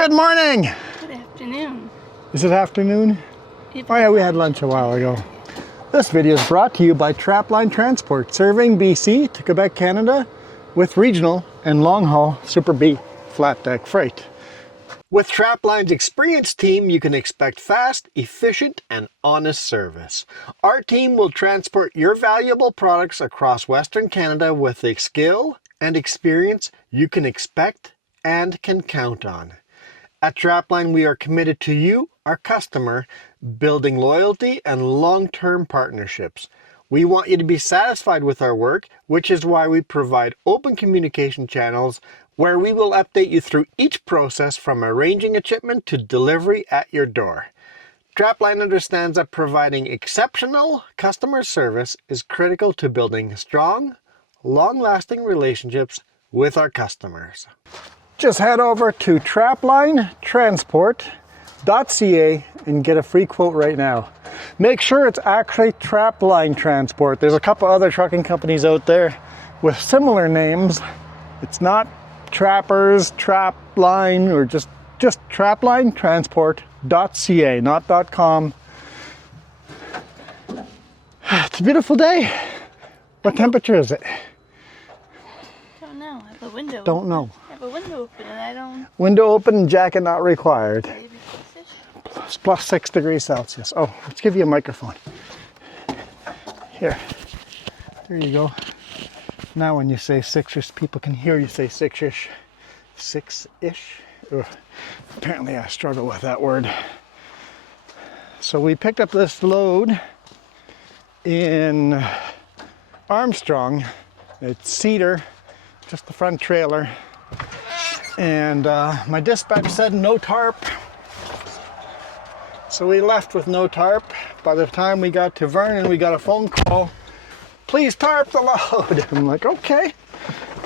Good morning! Good afternoon. Is it afternoon? Oh yeah, we had lunch a while ago. This video is brought to you by Trapline Transport, serving BC to Quebec, Canada, with regional and long-haul Super B flat deck freight. With Trapline's experienced team, you can expect fast, efficient, and honest service. Our team will transport your valuable products across Western Canada with the skill and experience you can expect and can count on. At Trapline, we are committed to you, our customer, building loyalty and long-term partnerships. We want you to be satisfied with our work, which is why we provide open communication channels where we will update you through each process from arranging a shipment to delivery at your door. Trapline understands that providing exceptional customer service is critical to building strong, long-lasting relationships with our customers. Just head over to traplinetransport.ca and get a free quote right now. Make sure it's actually Trapline Transport. There's a couple other trucking companies out there with similar names. It's not Trappers, Trapline, or just traplinetransport.ca, not .com. It's a beautiful day. What temperature is it? Don't know. I have a window. Don't know. I have a window open and I don't. Window open, jacket not required. Maybe It's plus 6 degrees Celsius. Oh, let's give you a microphone. Here. There you go. Now when you say six-ish, people can hear you say six-ish. Six-ish? Ugh. Apparently I struggle with that word. So we picked up this load in Armstrong. It's cedar, just the front trailer. And my dispatch said no tarp. So we left with no tarp. By the time we got to Vernon, we got a phone call. Please tarp the load. I'm like, okay.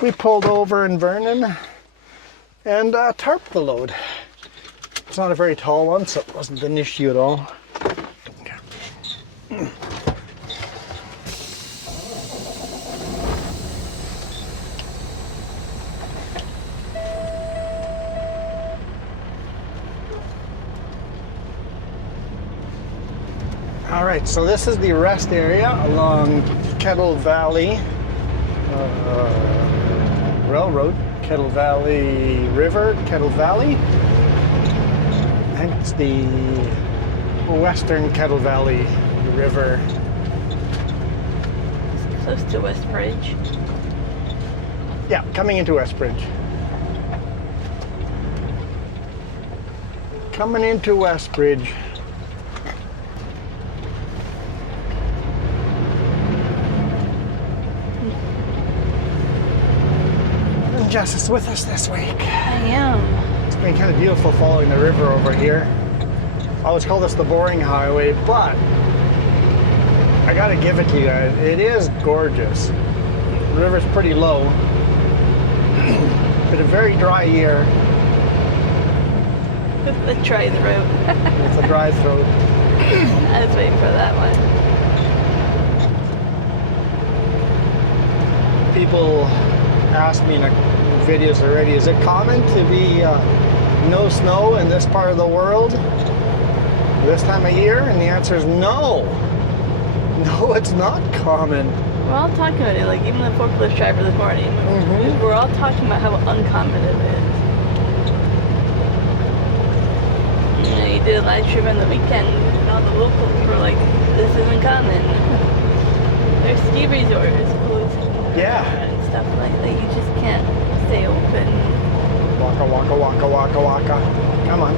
We pulled over in Vernon and tarped the load. It's not a very tall one, so it wasn't an issue at all. All right, so this is the rest area along Kettle Valley Railroad, Kettle Valley River, Kettle Valley. I think it's the western Kettle Valley River. it's close to Westbridge. Yeah, coming into Westbridge. Coming into Westbridge. Jess is with us this week. I am. It's been kind of beautiful following the river over here. I always call this the boring highway, but I gotta give it to you guys. It is gorgeous. The river's pretty low. Been a very dry year. The dry throat. It's a dry throat. I was waiting for that one. People ask me in videos already, is it common to be no snow in this part of the world this time of year? And the answer is no. No, it's not common. We're all talking about it, like even the forklift driver this morning. Mm-hmm. We're all talking about how uncommon it is. You know, you did a live stream on the weekend and all the locals were like, this isn't common. There's ski resorts closing. Yeah. And stuff like that. You just can't stay open. Waka, waka, waka, waka, waka. Come on.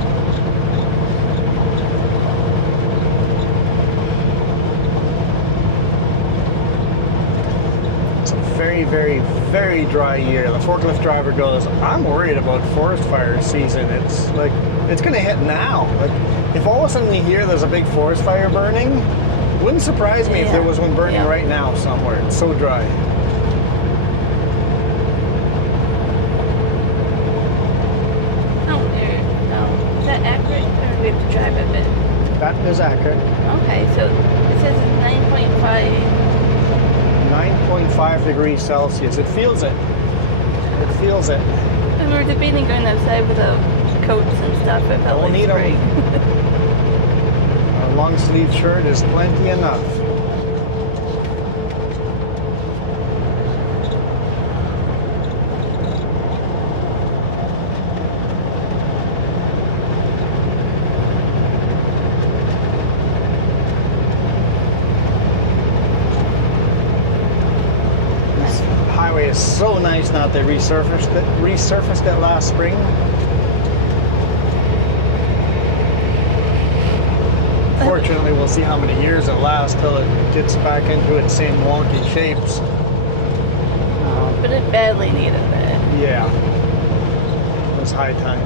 It's a very, very, very dry year. The forklift driver goes, I'm worried about forest fire season. It's like, it's gonna hit now. Like, if all of a sudden we hear there's a big forest fire burning, it wouldn't surprise me if there was one burning right now somewhere. It's so dry. We have to drive a bit. That is accurate. Okay, so it says it's 9.5. 9.5 degrees Celsius. It feels it. It feels it. And we were debating going outside with a coats and stuff. It felt Don't like need 'em. spring. A long sleeve shirt is plenty enough. This highway is so nice now that they resurfaced it last spring. Fortunately, we'll see how many years it lasts till it gets back into its same wonky shapes. But it badly needed it. Yeah, it was high time.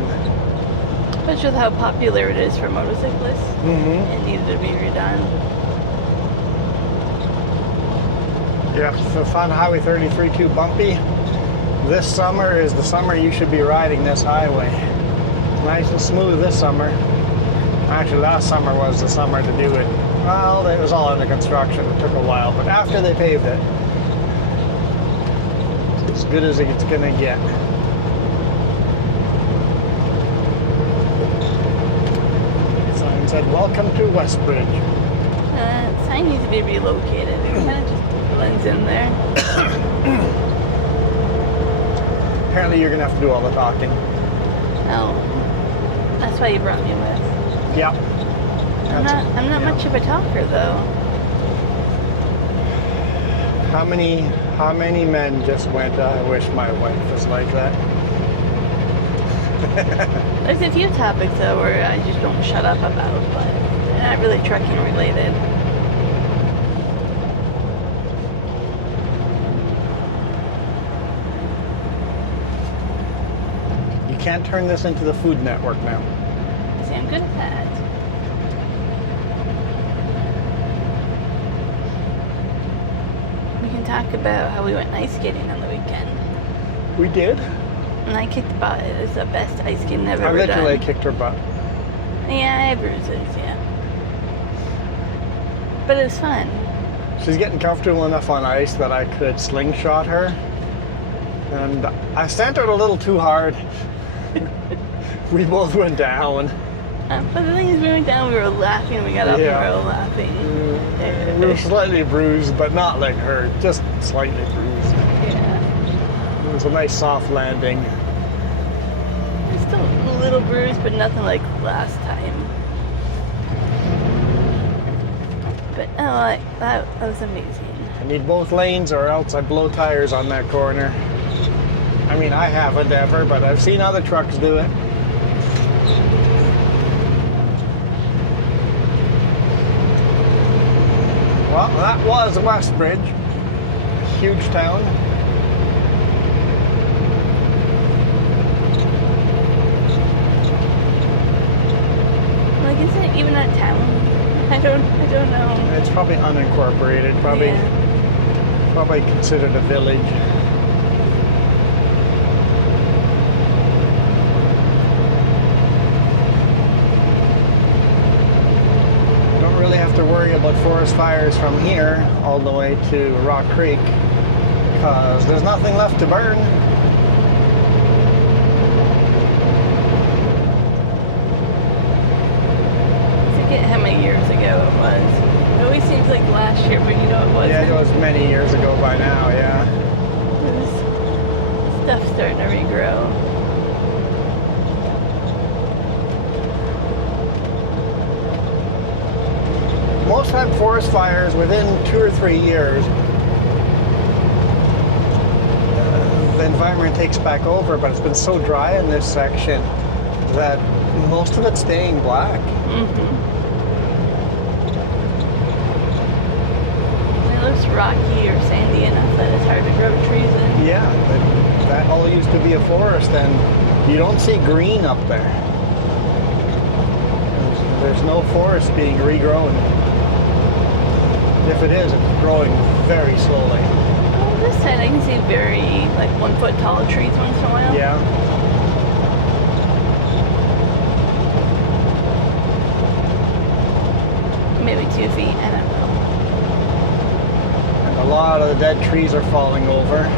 Especially with how popular it is for motorcyclists. It needed to be redone. Yeah, if you found Highway 33 too bumpy, this summer is the summer you should be riding this highway. It's nice and smooth this summer. Actually, last summer was the summer to do it. Well, it was all under construction. It took a while, but after they paved it, it's as good as it's gonna get. Sign said, "Welcome to Westbridge." Sign needs to be relocated. It kind of just blends in there. Apparently, you're gonna have to do all the talking. Oh, that's why you brought me with. Yep. I'm not much of a talker though. How many men just went, I wish my wife was like that? There's a few topics though where I just don't shut up about, but they're not really trucking related. You can't turn this into the Food Network now. See, I'm good at that. We can talk about how we went ice skating on the weekend. We did. And I kicked butt. It was the best ice skating I've I ever literally done. kicked her butt. Yeah, I had bruises, yeah. But it was fun. She's getting comfortable enough on ice that I could slingshot her. And I centered a little too hard. We both went down. But the thing is, we went down, we were laughing, we got up Yeah. and we were laughing. We were slightly bruised, but not like hurt, just slightly bruised. Yeah. It was a nice soft landing. It's still a little bruised, but nothing like last time. But oh, that was amazing. I need both lanes or else I blow tires on that corner. I mean, I haven't ever, but I've seen other trucks do it. Well, that was Westbridge. Huge town. Like, is it even a town? I don't know. It's probably unincorporated, probably Yeah. probably considered a village. Don't really have to worry about forest fires from here all the way to Rock Creek because there's nothing left to burn. I forget how many years ago it was. It always seems like last year, but you know it wasn't. Yeah, it was many years ago by now, yeah. Stuff's starting to regrow. Most time forest fires within 2 or 3 years, the environment takes back over, but it's been so dry in this section that most of it's staying black. It looks rocky or sandy enough that it's hard to grow trees in. Yeah, that all used to be a forest, and you don't see green up there. There's no forest being regrown. If it is, it's growing very slowly. On this side, I can see very, like, 1 foot tall trees once in a while. Yeah. Maybe 2 feet, I don't know. And a lot of the dead trees are falling over.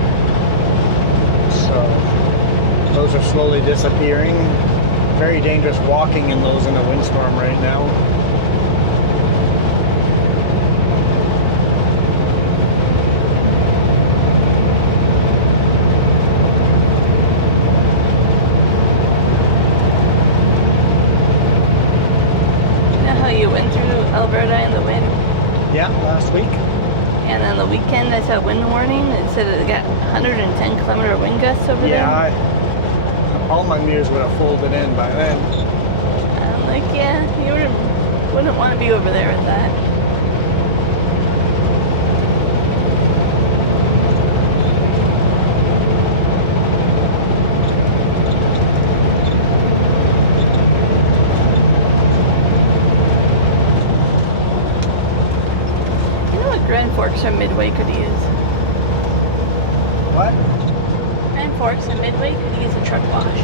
So those are slowly disappearing. very dangerous walking in those in a windstorm right now. You know how you went through Alberta in the wind? Yeah, last week. And on the weekend I saw a wind warning. It said it got 110 kilometer wind gusts over there. Yeah, all my mirrors would have folded in by then. I'm like, yeah, you wouldn't want to be over there with that. Grand Forks or Midway could use. What? Grand Forks and Midway could use a truck wash.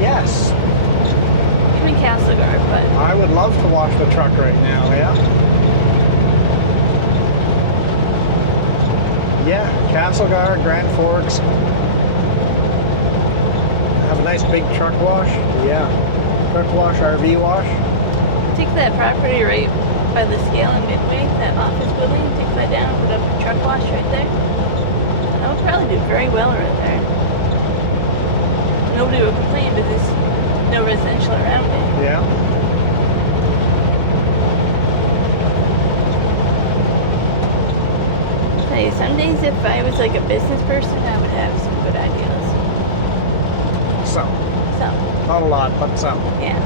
Yes. Even Castlegar, but I would love to wash the truck right now, yeah. Yeah, Castlegar, Grand Forks. Have a nice big truck wash. Yeah. Truck wash, RV wash. take that property right by the scale in Midway, that office building, take that down, put up a truck wash right there. That would probably do very well right there. Nobody would complain because there's no residential around it. Yeah. Hey, some days if I was like a business person, I would have some good ideas. Some. Some. Not a lot, but some. Yeah.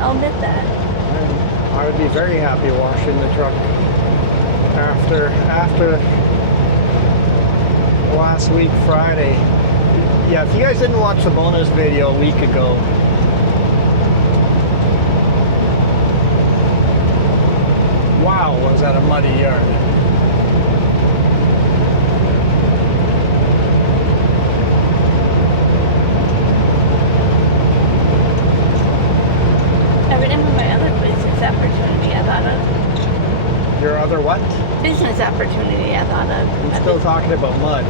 I'll admit that. I would be very happy washing the truck after last week, Friday. Yeah, if you guys didn't watch the bonus video a week ago, wow, was that a muddy yard. Every time my other business opportunity I thought of. Your other what? Business opportunity I thought of. I'm still talking about mud.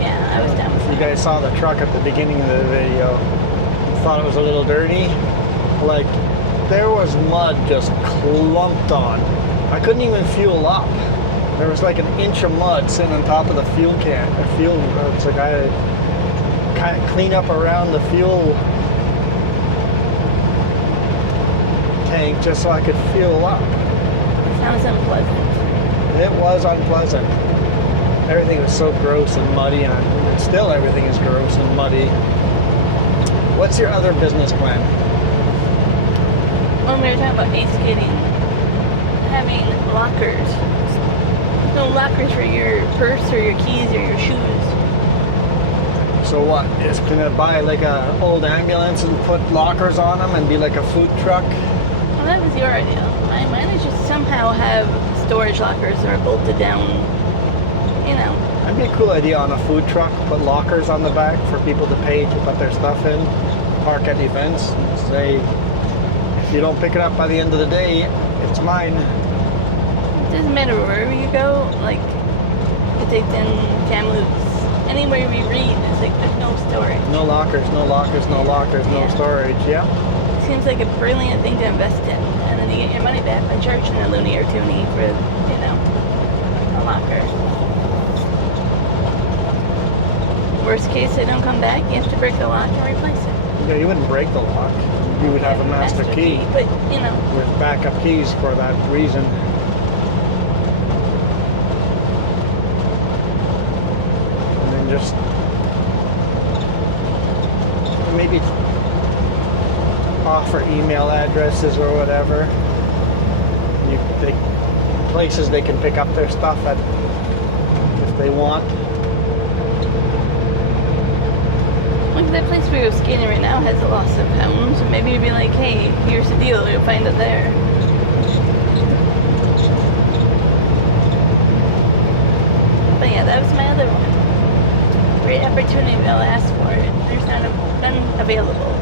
Yeah, I was down with You guys saw the truck at the beginning of the video. Thought it was a little dirty. Like, there was mud just clumped on. I couldn't even fuel up. There was like an inch of mud sitting on top of the fuel can. It's like I had to kind of clean up around the fuel tank just so I could fuel up. Sounds unpleasant. It was unpleasant. Everything was so gross and muddy, and still everything is gross and muddy. What's your other business plan? When we were talking about ice skating, having lockers. No lockers for your purse or your keys or your shoes. So what? Is gonna buy like a old ambulance and put lockers on them and be like a food truck? Well, that was your idea. Mine is just somehow have storage lockers that are bolted down, you know. That'd be a cool idea on a food truck. Put lockers on the back for people to pay to put their stuff in. Park at events and say, if you don't pick it up by the end of the day, it's mine. It doesn't matter wherever you go, like Penticton, Kamloops, anywhere we read, it's like there's no storage. No lockers, no lockers, no lockers, no Yeah. storage, yeah. Seems like a brilliant thing to invest in, and then you get your money back by charging a loony or toonie for, you know, a locker. Worst case, they don't come back, you have to break the lock and replace it. Yeah, you wouldn't break the lock. You would have a master key But, you know, with backup keys for that reason. And then just maybe offer email addresses or whatever. Places they can pick up their stuff at if they want. like that place we go skating right now has a loss of homes, and maybe you'd be like, hey, here's the deal, you'll find it there. But yeah, that was my other one. Great opportunity, I'll ask for it. There's none available.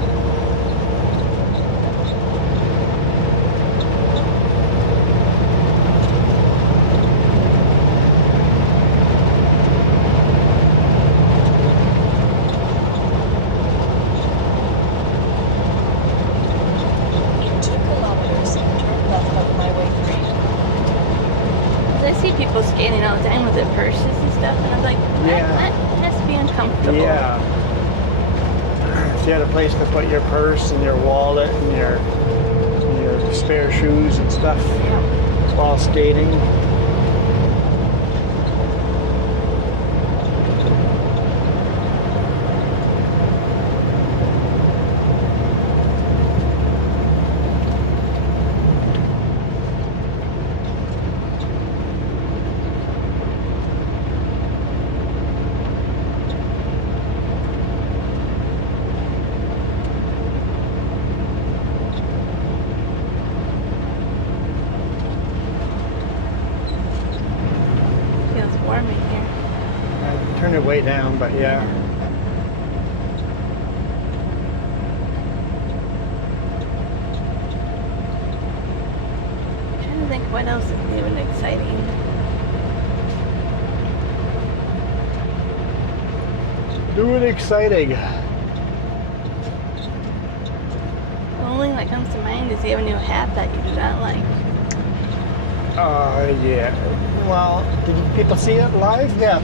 I see people skating all the time with their purses and stuff, and I'm like, that has to be uncomfortable. Yeah. If you had a place to put your purse and your wallet and your spare shoes and stuff while skating. Turn it way down, but yeah. I'm trying to think what else is new and exciting. New and exciting. The only thing that comes to mind is you have a new hat that you do not like. Yeah. Well, did people see it live? Yeah.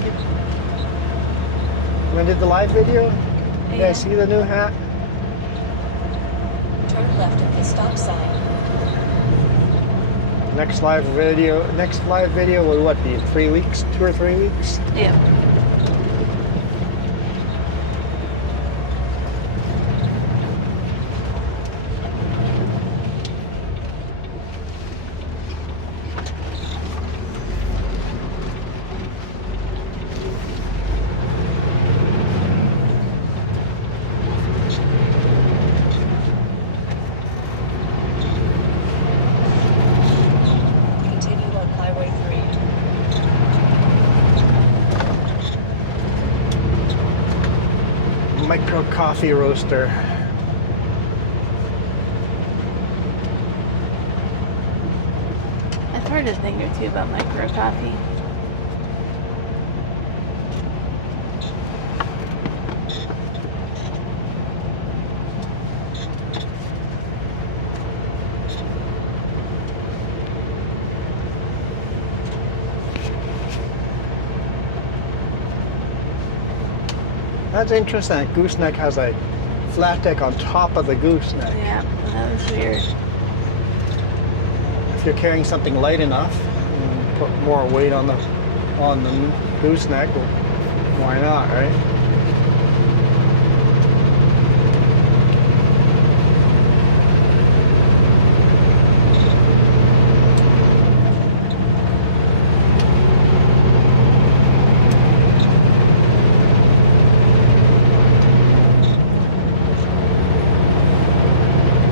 When did the live video? Yeah. Yeah, see the new hat? Turn left at the stop sign. Next live video will what be in 3 weeks? 2 or 3 weeks? Yeah. Micro coffee roaster. I've heard a thing or two about micro coffee. That's interesting. That gooseneck has a flat deck on top of the gooseneck. Yeah, that was weird. If you're carrying something light enough, and put more weight on the gooseneck, well, why not, right?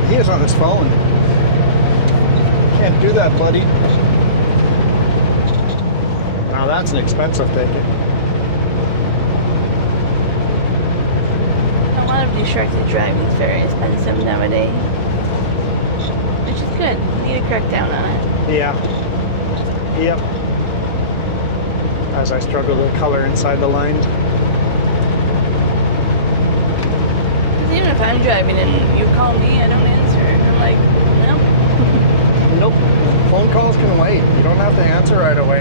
He is on his phone. Can't do that, buddy. Now that's an expensive ticket. A lot of distracted driving is very expensive nowadays. Which is good. We need to crack down on it. Yeah. Yep. As I struggle to color inside the lines. Even if I'm driving and you call me, I don't answer. I'm like, no. Nope. Phone calls can wait. You don't have to answer right away.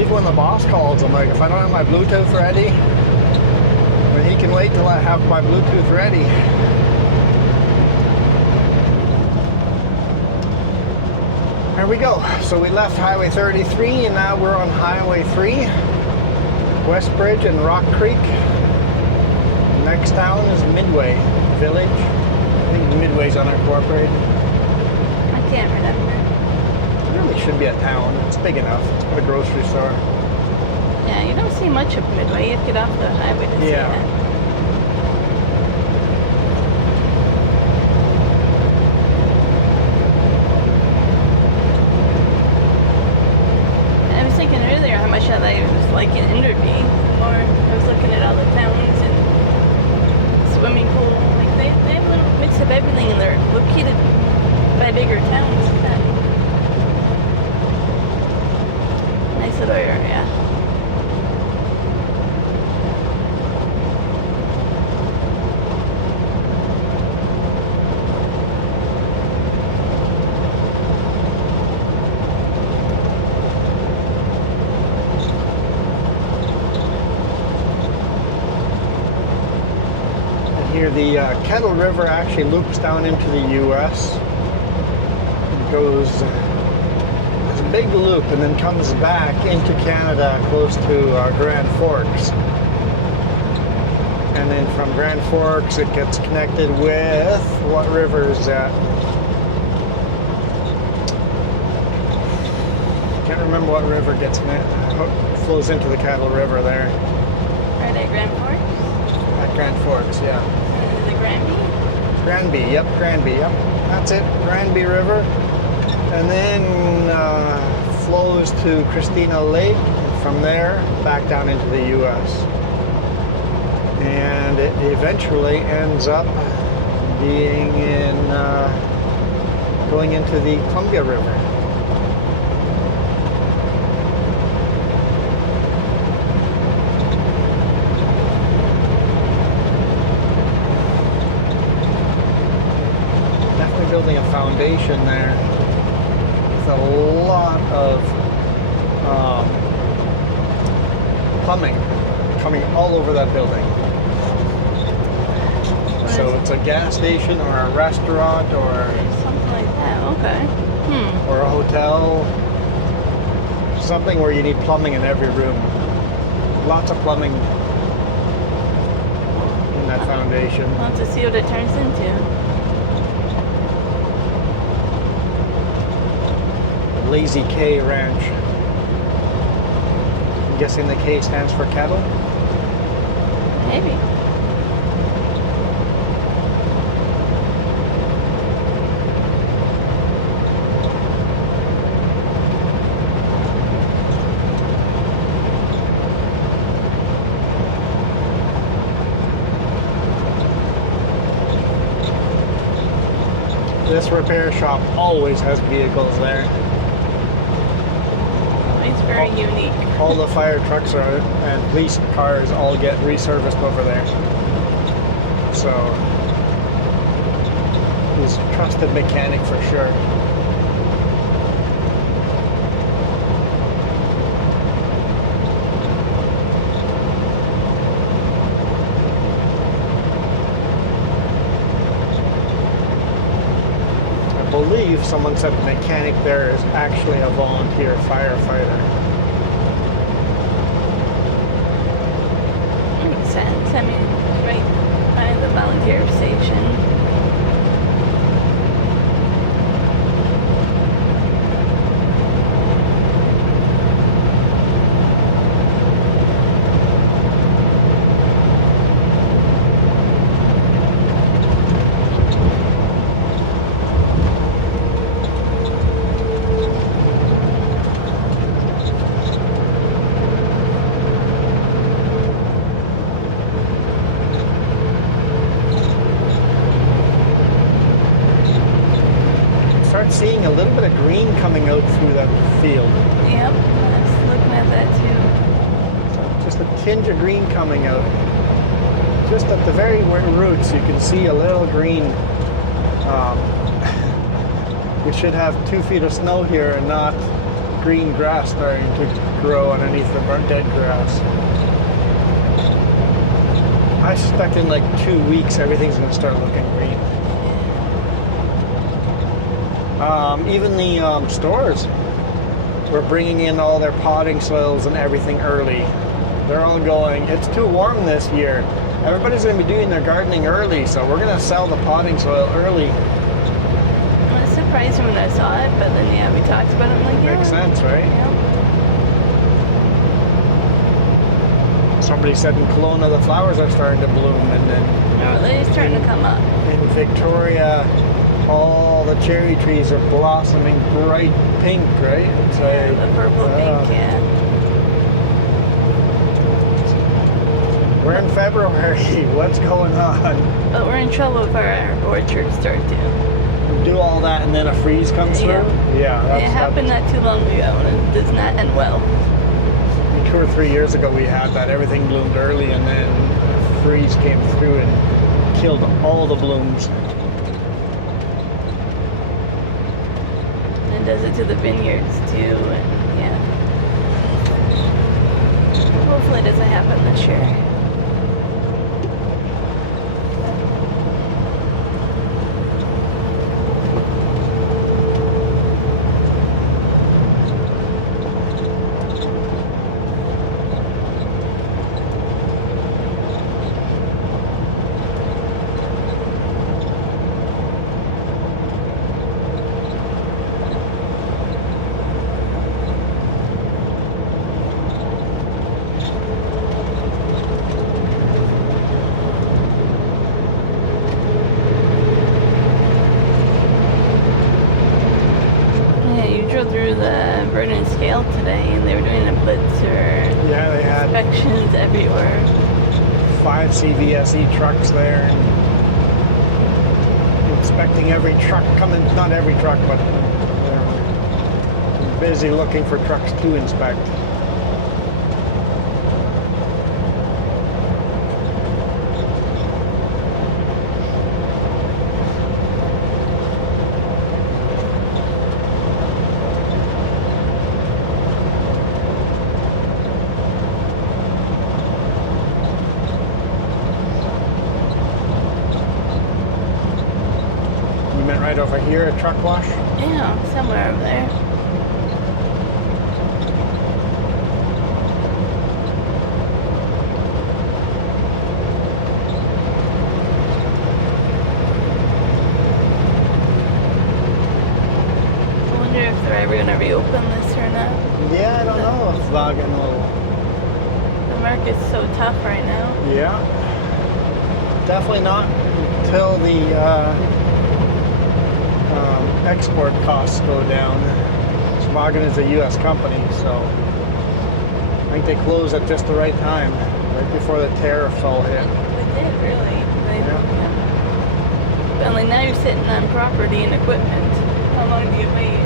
Even when the boss calls, I'm like, if I don't have my Bluetooth ready, then he can wait till I have my Bluetooth ready. There we go. So we left Highway 33 and now we're on Highway 3, West Bridge and Rock Creek. Next town is Midway Village. I think Midway's unincorporated. I can't remember. It really should be a town. It's big enough. It's got a grocery store. Yeah, you don't see much of Midway. You have to get off the highway to see Yeah. that. I was thinking earlier how much I was like it hindered me. Or I was looking at all the towns and swimming pool. Like they have a little mix of everything and they're located by bigger towns. Yeah. Nice little area. here. The Kettle River actually loops down into the U.S. It goes, it's a big loop, and then comes back into Canada close to Grand Forks. And then from Grand Forks, it gets connected with, what river is that? Can't remember what river gets flows into the Kettle River there. Right at Grand Forks? At Grand Forks, yeah. Is it Granby? Granby, yep, Granby, yep. That's it, Granby River. And then flows to Christina Lake, and from there back down into the U.S. And it eventually ends up being in, going into the Columbia River. Definitely building a foundation there with a lot of plumbing coming all over that building. So it's a gas station or a restaurant or something like that. Okay. or a hotel. Something where you need plumbing in every room. Lots of plumbing in that foundation. We'll have to see what it turns into. Lazy K Ranch. I'm guessing the K stands for Kettle. Maybe. This repair shop always has vehicles there. It's very unique. All the fire trucks and police cars all get reserviced over there. So he's a trusted mechanic for sure. I believe someone said the mechanic there is actually a volunteer firefighter. Makes sense. I mean, right by the volunteer station. Start seeing a little bit of green coming out through that field. Yep, I was looking at that too. Just a tinge of green coming out. Just at the very roots, you can see a little green. We should have 2 feet of snow here and not green grass starting to grow underneath the dead grass. I suspect in like 2 weeks, everything's going to start looking green. Even the stores were bringing in all their potting soils and everything early. They're all going, it's too warm this year. Everybody's going to be doing their gardening early, so we're going to sell the potting soil early. I was surprised when I saw it, but then yeah, we talked about it. I'm like, yeah. Makes sense, right? Yep. Somebody said in Kelowna the flowers are starting to bloom, and then No, they're starting to come up. in Victoria all the cherry trees are blossoming bright pink, right? It's Yeah, the purple pink, yeah. We're in February. What's going on? But we're in trouble if our orchards start to. Do all that and then a freeze comes through? Yeah. It happened not too long ago and it does not end well. 2 or 3 years ago we had that. Everything bloomed early and then a freeze came through and killed all the blooms. And it does it to the vineyards too, and yeah. Hopefully it doesn't happen this year. audits or Yeah, they had inspections everywhere. 5 CVSE trucks there, and inspecting every truck coming, not every truck, but they're busy looking for trucks to inspect. Right over here, a truck wash. Yeah, somewhere over there. I wonder if they're ever gonna reopen this or not. Yeah, I don't know if Vaughan will. The market's so tough right now. Yeah, definitely not until the export costs go down. Vaughan is a U.S. company, so I think they closed at just the right time, right before the tariffs all hit. They did, really. But like now you're sitting on property and equipment. How long do you wait?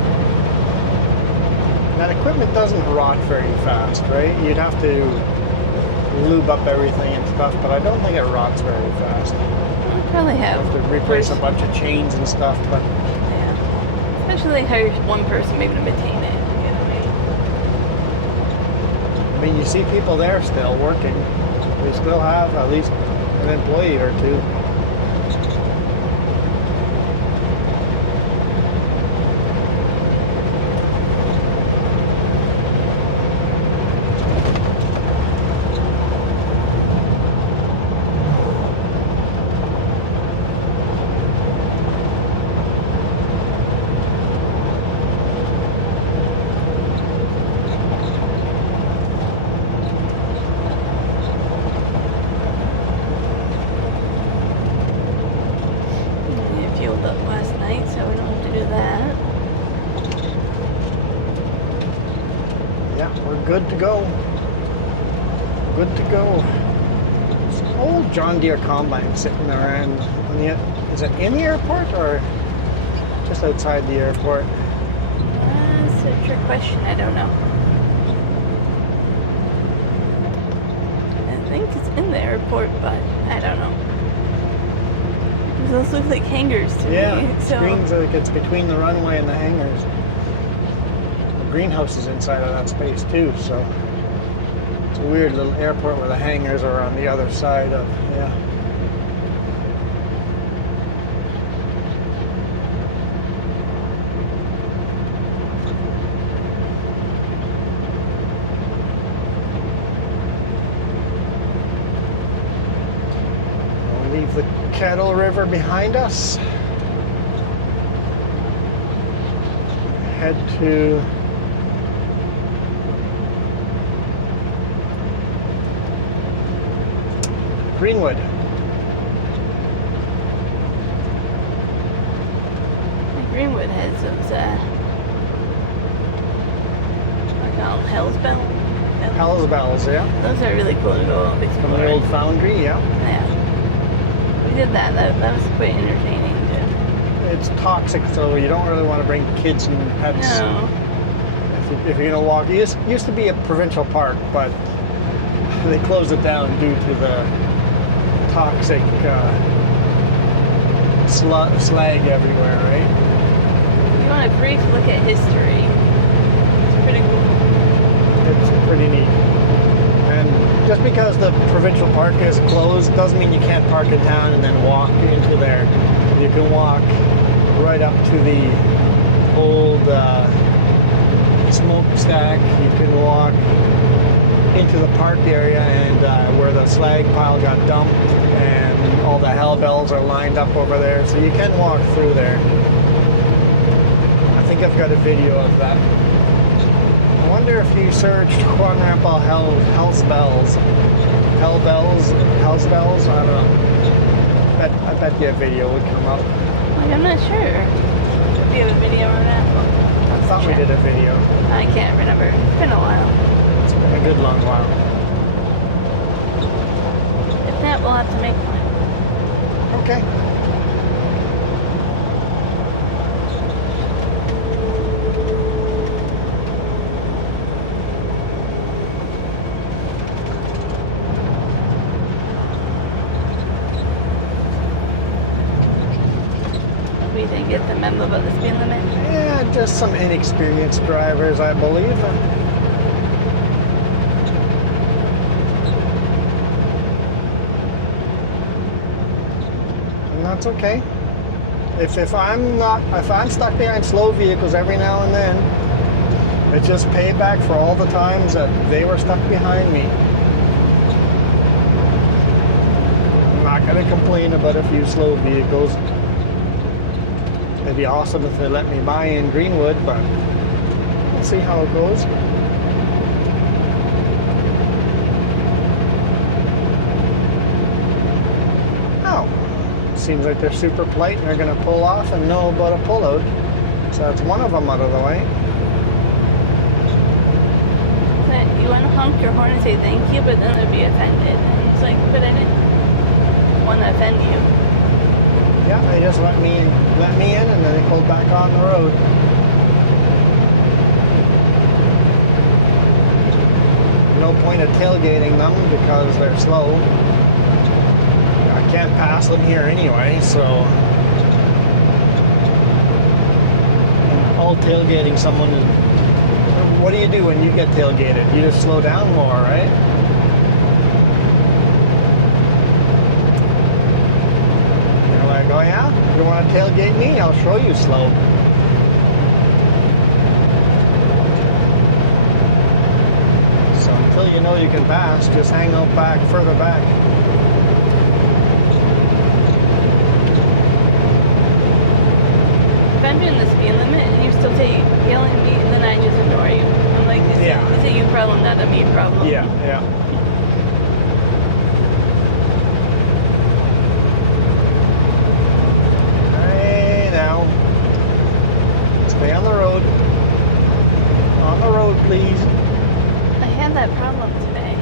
That equipment doesn't rot very fast, right? You'd have to lube up everything and stuff, but I don't think it rots very fast. I probably have. To replace a bunch of chains and stuff, but yeah, especially hire one person maybe to maintain it. You know what I mean, you see people there still working. They still have at least an employee or two. Good to go. Good to go. It's an old John Deere combine sitting around. Is it in the airport or just outside the airport? That's a trick question. I don't know. I think it's in the airport, but I don't know. Those look like hangars to me. Yeah, So. screens like it's between the runway and the hangars. Greenhouse is inside of that space too, so it's a weird little airport where the hangars are on the other side of, yeah. We'll leave the Kettle River behind us. Head to Greenwood. Greenwood has those, what are they called? Hell's Bells, yeah. Those are really cool to go explore. From the old foundry, yeah. Yeah. We did that. That was quite entertaining too. It's toxic, so you don't really want to bring kids and pets. No. If you're gonna walk, it used to be a provincial park, but they closed it down due to the toxic slag everywhere, right? You want a brief look at history. It's pretty cool. It's pretty neat. And just because the provincial park is closed doesn't mean you can't park in town and then walk into there. You can walk right up to the old smokestack. You can walk into the park area and where the slag pile got dumped, and all the hell bells are lined up over there, so you can walk through there. I think I've got a video of that. I wonder if you searched Juan Rempel Hell's Bells, Hell's Bells, I don't know. I bet you a video would come up. Like, I'm not sure. Do you have a video on that? I thought we did a video. I can't remember. It's been a while. It's good long while. If not, we'll have to make one. Okay. We didn't get the memo about the speed limit. Yeah, just some inexperienced drivers, I believe. And that's okay. If I'm stuck behind slow vehicles every now and then, it's just payback for all the times that they were stuck behind me. I'm not gonna complain about a few slow vehicles. It'd be awesome if they let me buy in Greenwood, but we'll see how it goes. Oh, seems like they're super polite and they're going to pull off and know about a pullout. So that's one of them out of the way. You want to honk your horn and say thank you, but then they'd be offended. And it's like, but I didn't want to offend you. Yeah, they just let me in, and then they pulled back on the road. No point of tailgating them because they're slow. I can't pass them here anyway, so. And all tailgating someone is. What do you do when you get tailgated? You just slow down more, right? Oh yeah? You want to tailgate me? I'll show you slow. So until you know you can pass, just hang out back, further back. If I'm doing the speed limit and you're still yelling at me, then I just ignore you. I'm like, it's a you problem, not a me problem. Yeah, yeah. Stay on the road. On the road, please. I had that problem today.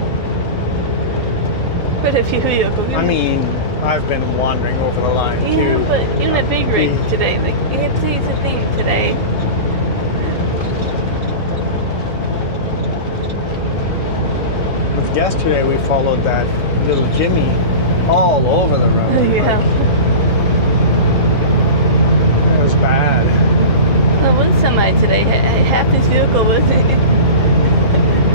Quite a few vehicles. I mean, I've been wandering over the line too. Yeah, but in a big rig today, like it's a thing today. With yesterday, we followed that little Jimmy all over the road. Yeah. It was bad. The one semi today, half this vehicle was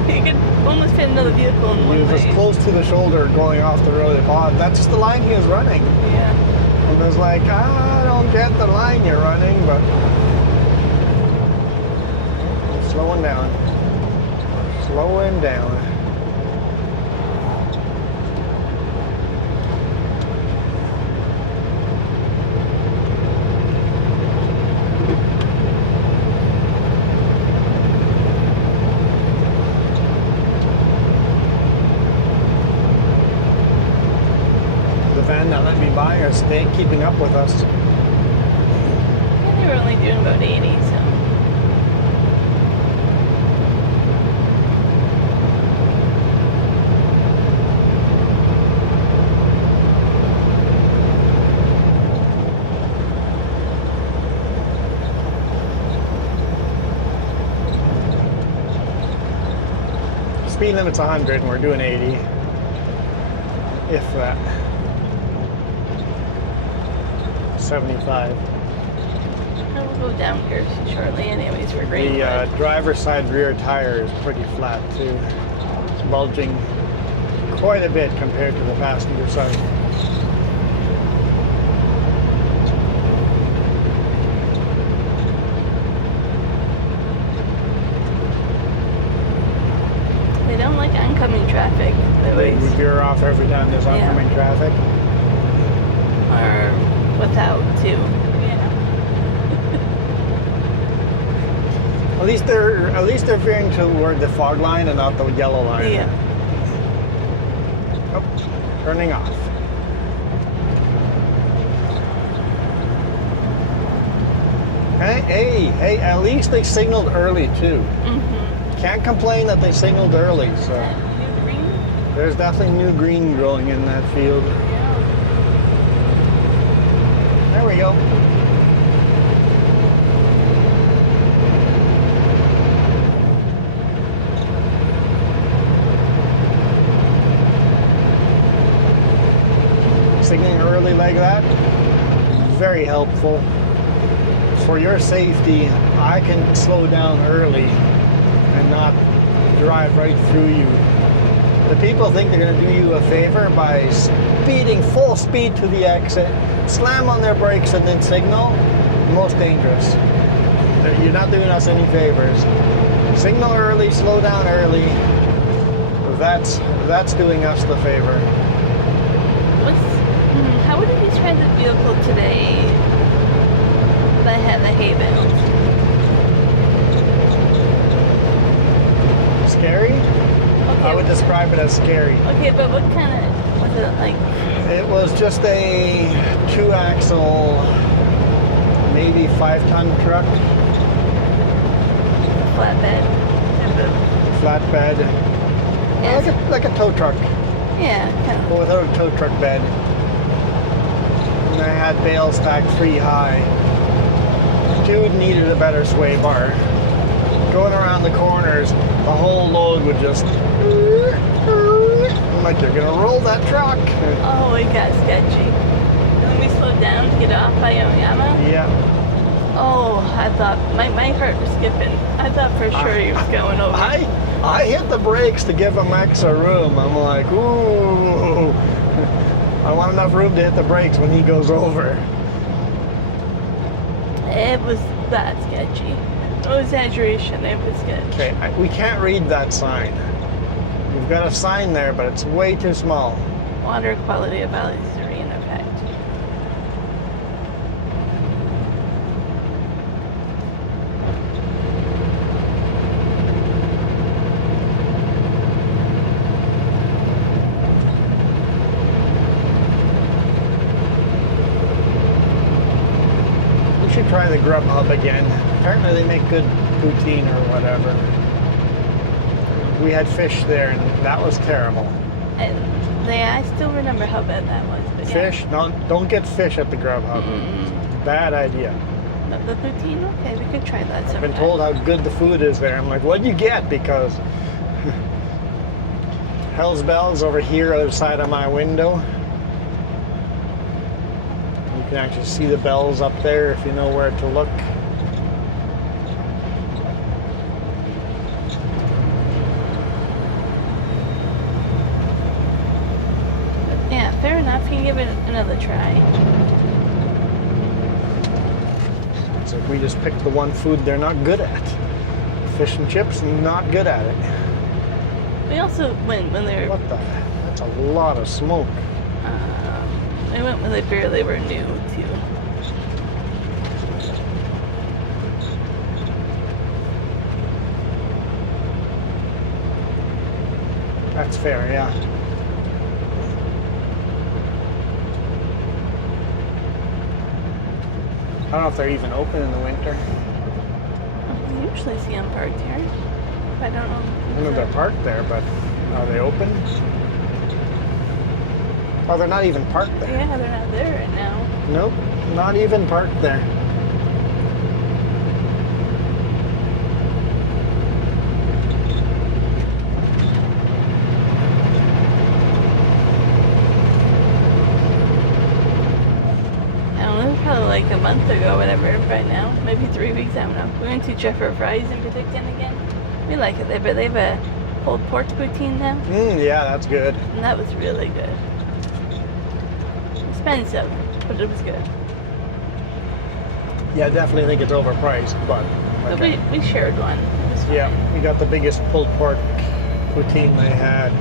you could almost fit another vehicle in one He was lane. close to the shoulder going off the road. That's just the line he was running. Yeah. And I was like, I don't get the line you're running, but slowing down. Slowing down. That let me by or stay keeping up with us. Yeah, they were only doing about 80, so. Speed limit's 100 and we're doing 80. If that. 75. We'll go down here shortly anyways for Greenwood. The driver's side rear tire is pretty flat too. It's bulging quite a bit compared to the passenger side. They don't like oncoming traffic. They veer off every time there's oncoming traffic. Or without too. Yeah. At least they're veering toward the fog line and not the yellow line. Yeah. Oh, turning off. Hey, at least they signaled early too. Mm-hmm. Can't complain that they signaled early, Is so that new green? there's definitely new green growing in that field. Yeah. There we go. Signaling early like that, very helpful. For your safety, I can slow down early and not drive right through you. The people think they're going to do you a favor by speeding full speed to the exit, slam on their brakes and then signal. Most dangerous. You're not doing us any favors. Signal early, slow down early. That's doing us the favor. How would you describe the vehicle today that had the hay bales? Scary? Okay. I would describe it as scary. Okay, but what kind of was it like? It was just a 2-axle, maybe 5-ton truck, Flatbed? flatbed, Yes. like a tow truck, Yeah, kind of. but without a tow truck bed. And I had bales stacked 3 high. Dude needed a better sway bar. Going around the corners, the whole load would just. I'm like, you're gonna roll that truck. Oh, it got sketchy. When we slowed down to get off by Oyama, Yeah. oh, I thought my heart was skipping. I thought for sure he was going over. I hit the brakes to give him extra room. I'm like, ooh. I want enough room to hit the brakes when he goes over. It was that sketchy. No exaggeration, it was sketchy. Okay, we can't read that sign. We've got a sign there, but it's way too small. Water quality advisory in effect. We should try the Grubhub again. Apparently they make good poutine or whatever. We had fish there and that was terrible. I still remember how bad that was. But Fish? Don't get fish at the Grubhub. Bad idea. Yeah. The poutine, okay, we could try that I've sometime. been told how good the food is there. I'm like, what do you get? Because Hell's Bells over here outside of my window. You can actually see the bells up there if you know where to look. Yeah, fair enough. You can give it another try. It's like we just picked the one food they're not good at. Fish and chips, not good at it. We also went when they were. What the heck? That's a lot of smoke. We went when they barely were new too. That's fair, yeah. I don't know if they're even open in the winter. You usually see them parked here. I don't know. I know they're parked there, but are they open? Oh, they're not even parked there. Yeah, they're not there right now. Nope, not even parked there. I don't know, probably like a month ago, whatever, right now. Maybe 3 weeks, I don't know. We went to Jeffrey Fry's in Penticton again. We like it there, but they have a pulled pork poutine now, Yeah, that's good. and that was really good. Expensive, but it was good. Yeah, I definitely think it's overpriced, but But okay. we shared one. It was fine. Yeah, we got the biggest pulled pork poutine they had.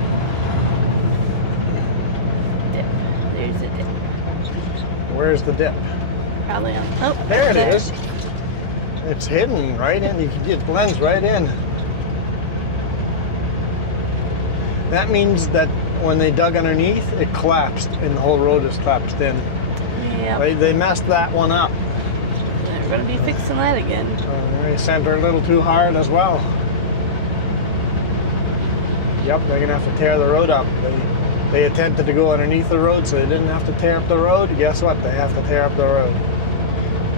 Dip. There's a dip. Where's the dip? Probably on. Oh, There it is. It's hidden right in. It blends right in. That means that when they dug underneath, it collapsed and the whole road is collapsed in. Yeah. They messed that one up. We're gonna be fixing that again. They sent her a little too hard as well. Yep, they're gonna have to tear the road up. They attempted to go underneath the road, so they didn't have to tear up the road. Guess what? They have to tear up the road.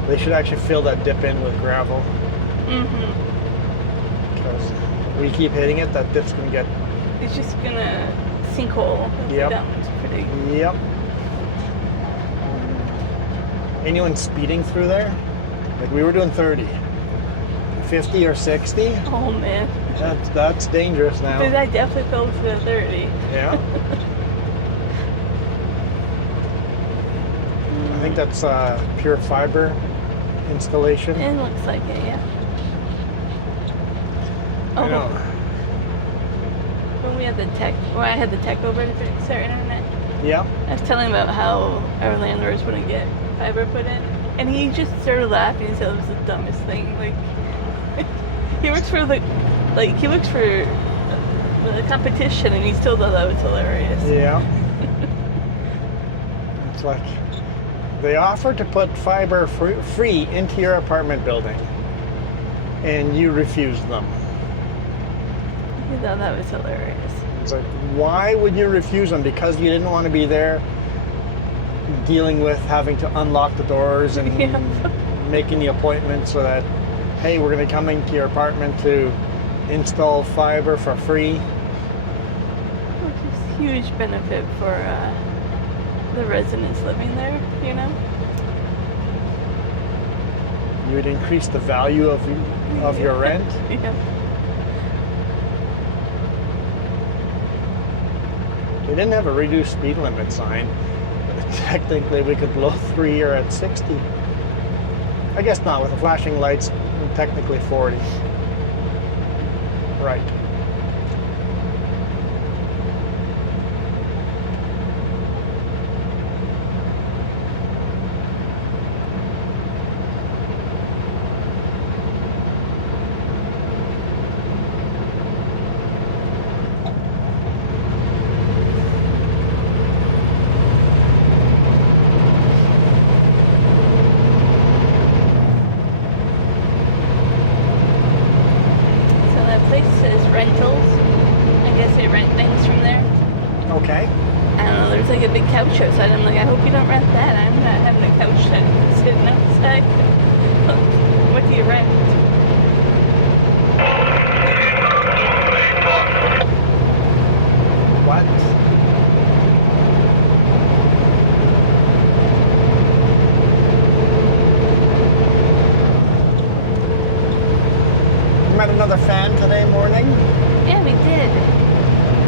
They should actually fill that dip in with gravel. Mm-hmm. Because we keep hitting it, that dip's gonna get. It's just gonna sinkhole. Yep. That one's pretty. Yep. Anyone speeding through there? Like we were doing 30, 50 or 60. Oh man. That's dangerous now. Because I definitely fell to the 30. Yeah. I think that's pure fiber installation. It looks like it, yeah. I know. When we had the tech, I had the tech over to fix our internet. Yeah. I was telling him about how our landlords wouldn't get fiber put in, and he just started laughing and said it was the dumbest thing. Like, he works for the competition, and he still thought that was hilarious. Yeah. It's like they offered to put fiber free into your apartment building, and you refused them. He thought that was hilarious. It's like, why would you refuse them? Because you didn't want to be there dealing with having to unlock the doors and making the appointment so that, hey, we're going to come into your apartment to install fiber for free. Which is a huge benefit for the residents living there, you know? You would increase the value of your rent. Yeah. They didn't have a reduced speed limit sign. But technically, we could blow through here at 60. I guess not, with the flashing lights, technically 40. Right. Okay. I don't know, there's like a big couch outside. I'm like, I hope you don't rent that. I'm not having a couch sitting outside. What do you rent? What? You met another fan today morning? Yeah, we did.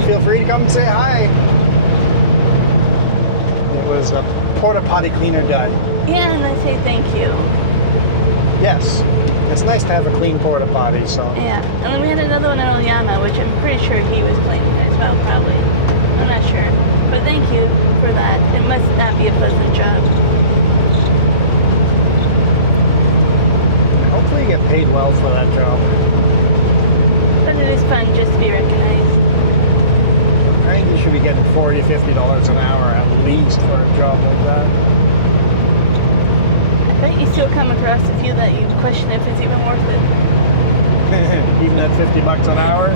Feel free to come and say hi. It was a porta potty cleaner guy. Yeah, and I say thank you. Yes, it's nice to have a clean porta potty. So Yeah, and then we had another one in Oyama, which I'm pretty sure he was cleaning as well, probably. I'm not sure, but thank you for that. It must not be a pleasant job. hopefully you get paid well for that job. But it is fun just to be recognized. I think you should be getting $40, $50 an hour at least for a job like that. I bet you still come across a few that you question if it's even worth it. Even at $50 an hour?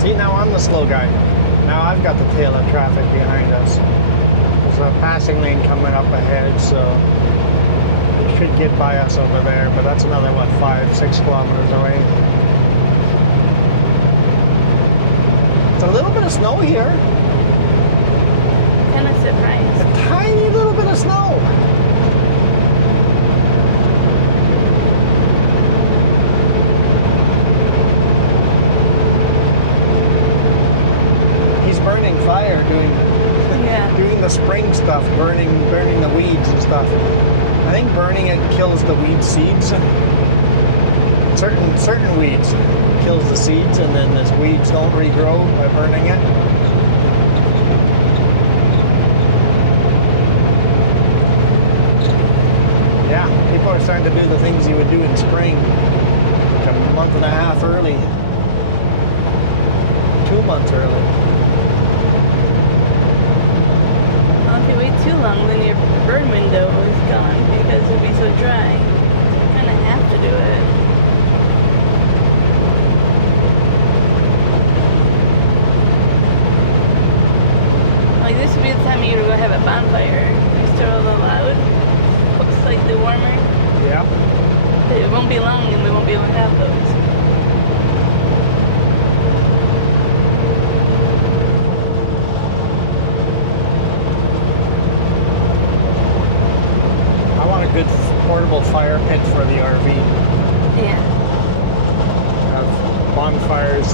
See, now I'm the slow guy. Now I've got the tail of traffic behind us. There's a passing lane coming up ahead, so it should get by us over there, but that's another, what, 5-6 kilometers away. It's a little bit of snow here. Kind of surprised. A tiny little bit of snow. He's burning fire, doing the spring stuff, burning the weeds and stuff. I think burning it kills the weed seeds. Certain weeds kills the seeds, and then the weeds don't regrow by burning it. Yeah, people are starting to do the things you would do in spring, like a month and a half early, 2 months early. Well, if you wait too long, then your burn window is gone because it'll be so so dry. You kind of have to do it. Like this would be the time of year to go have a bonfire. You start all loud, slightly warmer. Yeah. But it won't be long and we won't be able to have those. I want a good portable fire pit for the RV. Yeah. Have bonfires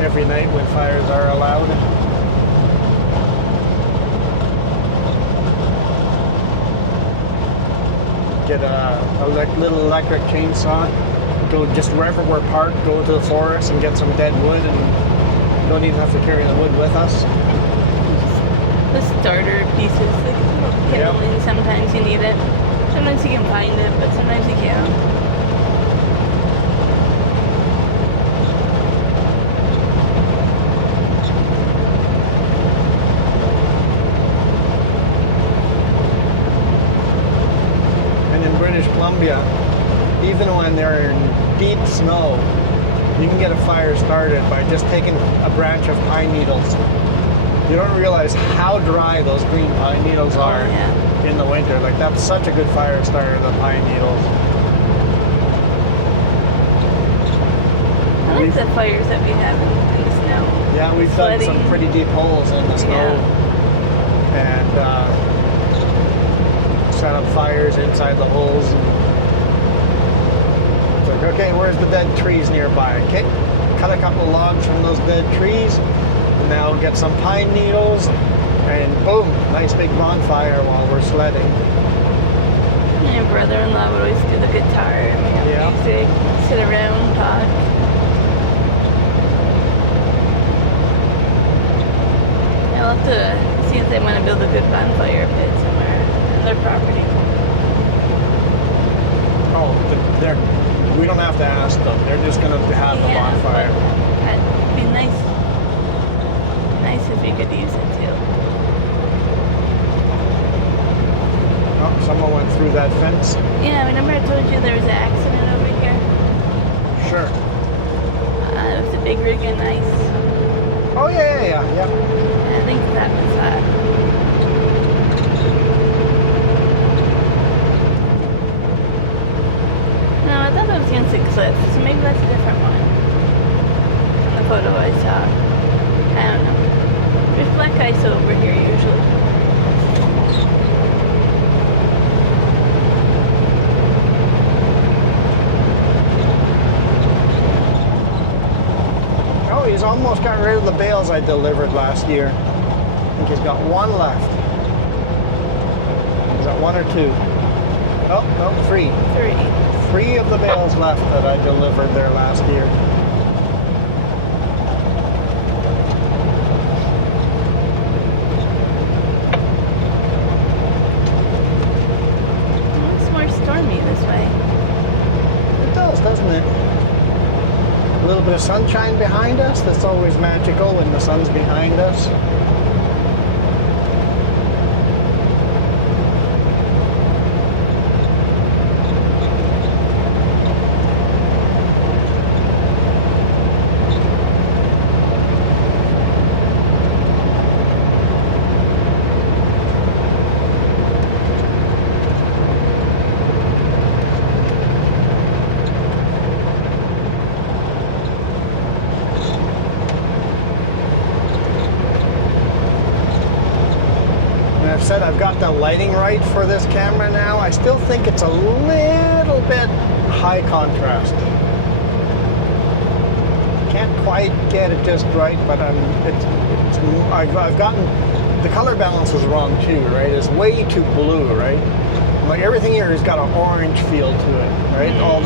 every night when fires are allowed. Get a little electric chainsaw, go just wherever we're parked, go to the forest and get some dead wood, and don't even have to carry the wood with us. The starter pieces, like kindling, sometimes you need it. Sometimes you can find it, but sometimes you can't. Columbia, even when they're in deep snow, you can get a fire started by just taking a branch of pine needles. You don't realize how dry those green pine needles are in the winter. Like, that's such a good fire starter, the pine needles. I like the fires that we have in the snow. Yeah, we've dug some pretty deep holes in the snow. And set up fires inside the holes. It's like, okay, where's the dead trees nearby? Okay, cut a couple of logs from those dead trees. Now get some pine needles, and boom, nice big bonfire while we're sledding. My brother-in-law would always do the guitar and music, sit around, talk. I'll have to see if they want to build a good bonfire pit somewhere on their property. Oh, we don't have to ask them. They're just going to have the bonfire. That'd be nice. Nice if we could use it too. Oh, someone went through that fence. Yeah, remember I told you there was an accident over here? Sure. It was a big rig and ice. Oh, yeah. I think that was that. No, I thought that was against a cliff, so maybe that's a different one. On the photo I saw. I don't know. There's black ice over here usually. Oh, he's almost got rid of the bales I delivered last year. I think he's got one left. Is that one or two? Oh, no, three. Three of the bales left that I delivered there last year. It's more stormy this way. It does, doesn't it? A little bit of sunshine behind us. That's always magical when the sun's behind us. Said I've got the lighting right for this camera now. I still think it's a little bit high contrast. Can't quite get it just right, but I've gotten the color balance is wrong too, right? It's way too blue, right? Like everything here has got an orange feel to it, right? All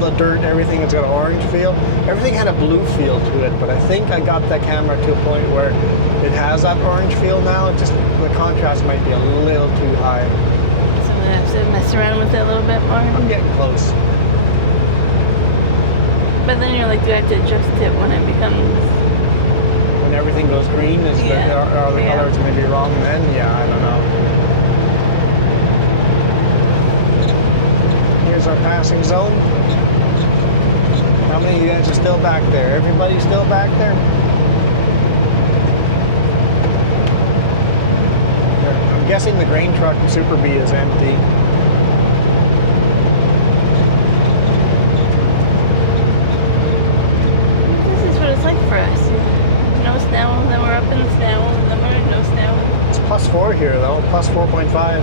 the dirt, everything has got an orange feel. Everything had a blue feel to it, but I think I got that camera to a point where it has that orange feel now. It just, the contrast might be a little too high. So I'm gonna have to mess around with it a little bit more. I'm getting close. But then you're like, do I have to adjust it when it becomes... When everything goes green, are the colors maybe wrong then? Yeah, I don't know. is our passing zone. How many of you guys are still back there? Everybody still back there? I'm guessing the grain truck and Super B is empty. This is what it's like for us. No snow, then we're up in the snow, then we're in no snow. It's +4 here though, plus 4.5.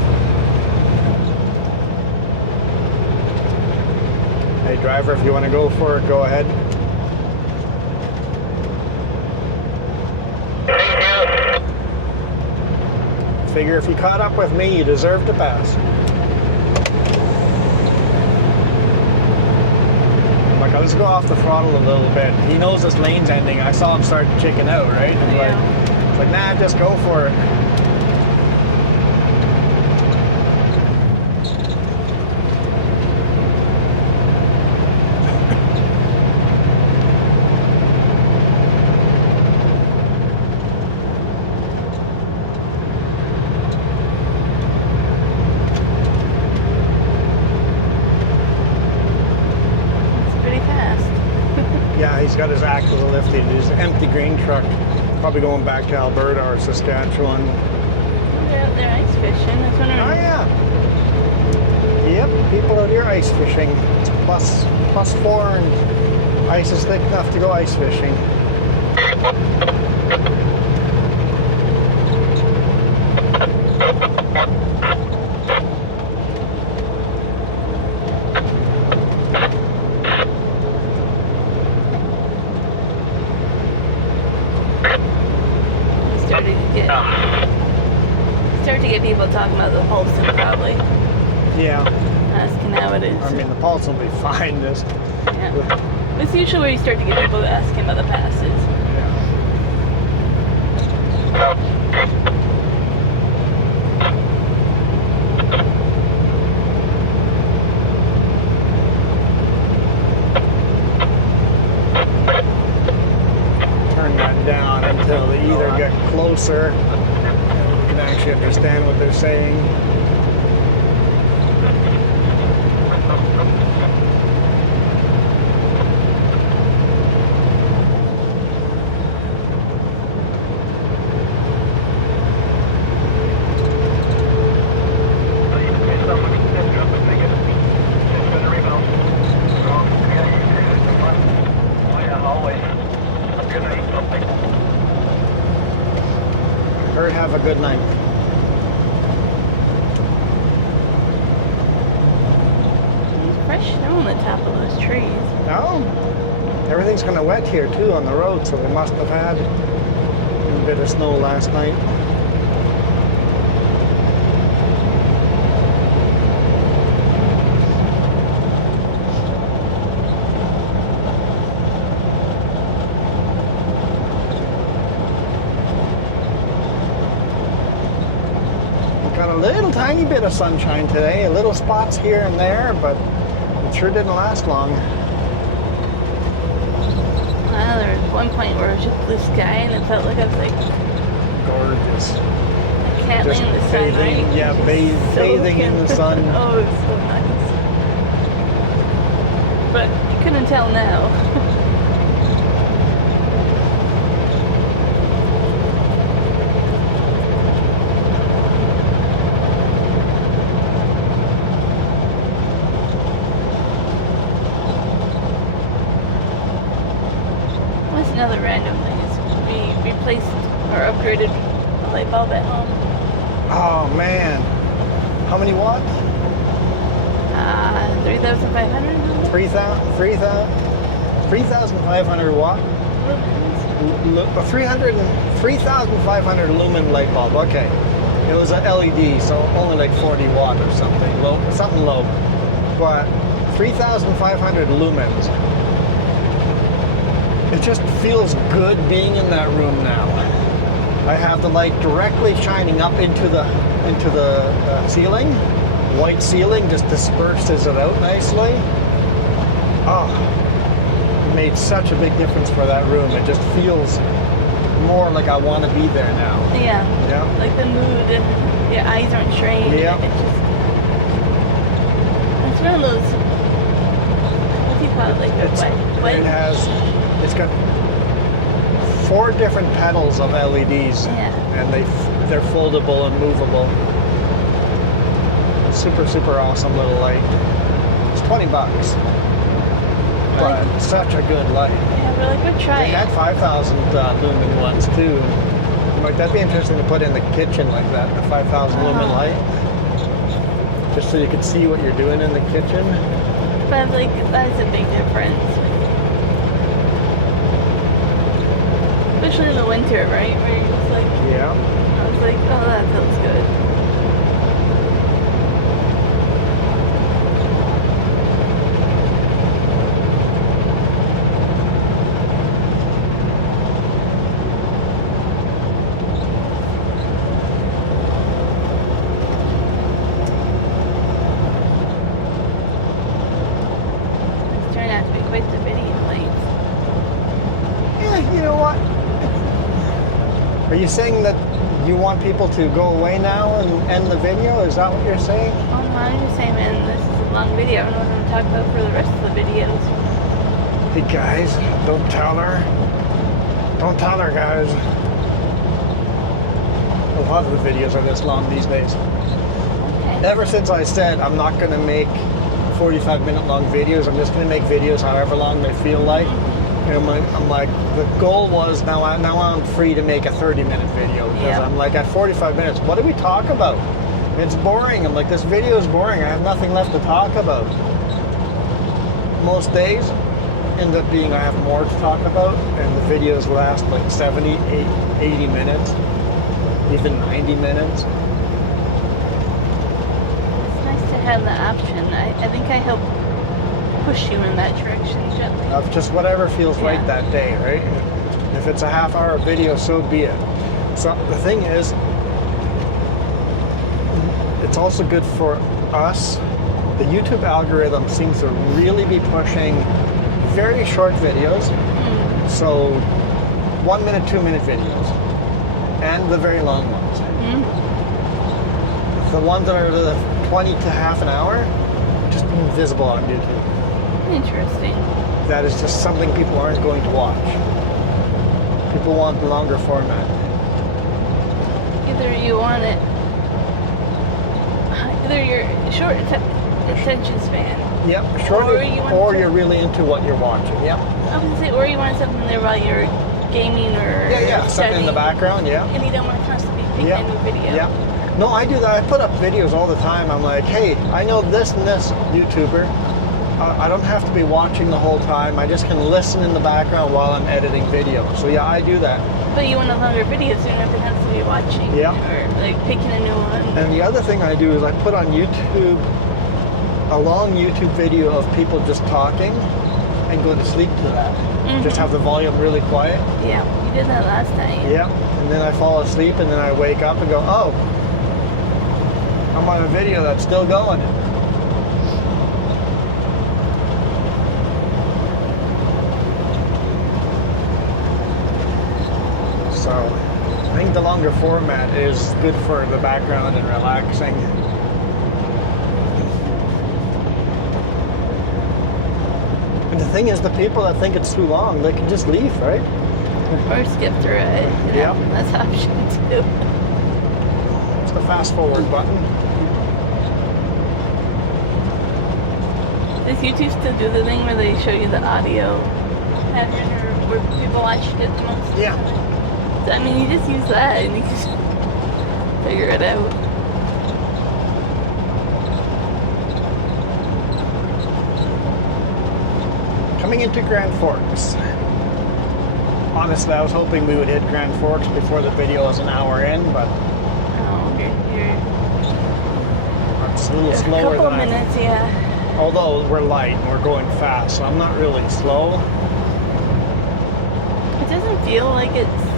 Hey driver, if you want to go for it, go ahead. Figure if you caught up with me, you deserve to pass. Like, let's go off the throttle a little bit. He knows this lane's ending. I saw him start to chicken out, right? And Yeah. it's like, nah, just go for it. He's got his axle lifted, his empty grain truck, probably going back to Alberta or Saskatchewan. They're out there ice fishing. I was wondering. Oh yeah. Yep, people out here ice fishing. It's +4 and ice is thick enough to go ice fishing. Start to get people talking about the Paulson probably. Yeah. Asking how it is. I mean, the pulse will be fine. Just. Yeah. It's usually where you start to get people asking about the passes. Turn that down until they either get closer and we can actually understand what they're saying. Have a good night. There's fresh snow on the top of those trees. No, everything's kind of wet here too on the road, so they must have had a bit of snow last night. Got a little tiny bit of sunshine today, a little spots here and there, but it sure didn't last long. Well, there was one point where it was just blue sky and it felt like I was like Gorgeous. a cat Just in the sun, bathing, right? yeah, Just bathing in the sun. Oh, it's so nice. But you couldn't tell now. Another random thing is we replaced or upgraded a light bulb at home. Oh man, how many watts? 3,500. 3,500 watt. Lumens. 3,500 lumen light bulb. Okay, it was a LED, so only like 40 watt or something low, but 3,500 lumens. It just feels good being in that room now. I have the light directly shining up into the ceiling. White ceiling just disperses it out nicely. Oh, it made such a big difference for that room. It just feels more like I want to be there now. Yeah. Yeah. Like the mood, your eyes aren't strained. Yeah. It's one of those called? Like a It's got 4 different pedals of LEDs, and they're foldable and movable. Super awesome little light. It's $20, but such a good light. Yeah, we're like, we'll try They had 5,000 lumen ones too. Like that'd be interesting to put in the kitchen like that, the 5,000 lumen light, just so you could see what you're doing in the kitchen. But like, that's a big difference. Especially in the winter, right? Where you're just like, Yeah. I was like, oh, that feels good. It's turned out to be quite the video lights. Yeah, you know what? Are you saying that you want people to go away now and end the video? Is that what you're saying? Oh, no, I'm just saying, man, this is a long video. I don't know what I'm going to talk about for the rest of the videos. Hey guys, don't tell her. Don't tell her, guys. A lot of the videos are this long these days. Okay. Ever since I said I'm not going to make 45-minute long videos, I'm just going to make videos however long they feel like. And I'm like, the goal was now I'm free to make a 30-minute video because I'm like at 45 minutes. What do we talk about? It's boring. I'm like, this video is boring. I have nothing left to talk about. Most days end up being I have more to talk about, and the videos last like 70, 80 minutes, even 90 minutes. It's nice to have the option. I think I help push you in that direction gently. Of just whatever feels right that day, right? If it's a half-hour video, so be it. So the thing is, it's also good for us. The YouTube algorithm seems to really be pushing very short videos. So 1 minute, 2 minute videos, and the very long ones. The ones that are the 20 to half an hour, just invisible on YouTube. Interesting. That is just something people aren't going to watch. People want the longer format. Either you want it, either you're short attention span. Yep, short, or you're really into what you're watching. Yep. I would say, or you want something there while you're gaming or something in the background. Yeah. And you don't want to constantly pick a new video. Yeah. No, I do that. I put up videos all the time. I'm like, hey, I know this and this YouTuber. I don't have to be watching the whole time. I just can listen in the background while I'm editing video. So yeah, I do that. But you want a longer video, so you don't have to constantly be watching. Yeah. Or like picking a new one. And the other thing I do is I put on YouTube a long YouTube video of people just talking and go to sleep to that. Just have the volume really quiet. Yeah, you did that last time. Yeah. And then I fall asleep and then I wake up and go, oh, I'm on a video that's still going. So I think the longer format is good for the background and relaxing. And the thing is, the people that think it's too long, they can just leave, right? Or skip through it. You know, that's option too. It's the fast forward button. Does YouTube still do the thing where they show you the audio pattern or where people watched it the most? Yeah. So, I mean, you just use that and you just figure it out. Coming into Grand Forks. Honestly, I was hoping we would hit Grand Forks before the video was an hour in, but it's a little slower than than a couple of minutes, yeah. Although we're light and we're going fast, so I'm not really slow. It doesn't feel like it's...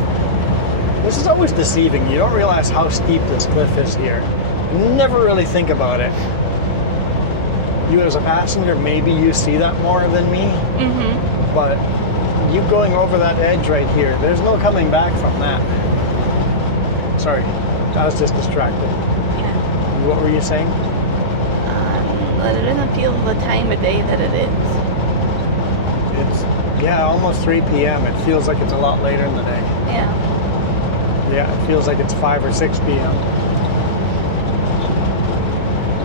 This is always deceiving. You don't realize how steep this cliff is here. You never really think about it. You as a passenger, maybe you see that more than me. But you going over that edge right here, there's no coming back from that. Sorry, I was just distracted. Yeah. What were you saying? But it doesn't feel the time of day that it is. Yeah, almost 3 p.m. It feels like it's a lot later in the day. Yeah. Yeah, it feels like it's 5 or 6 p.m.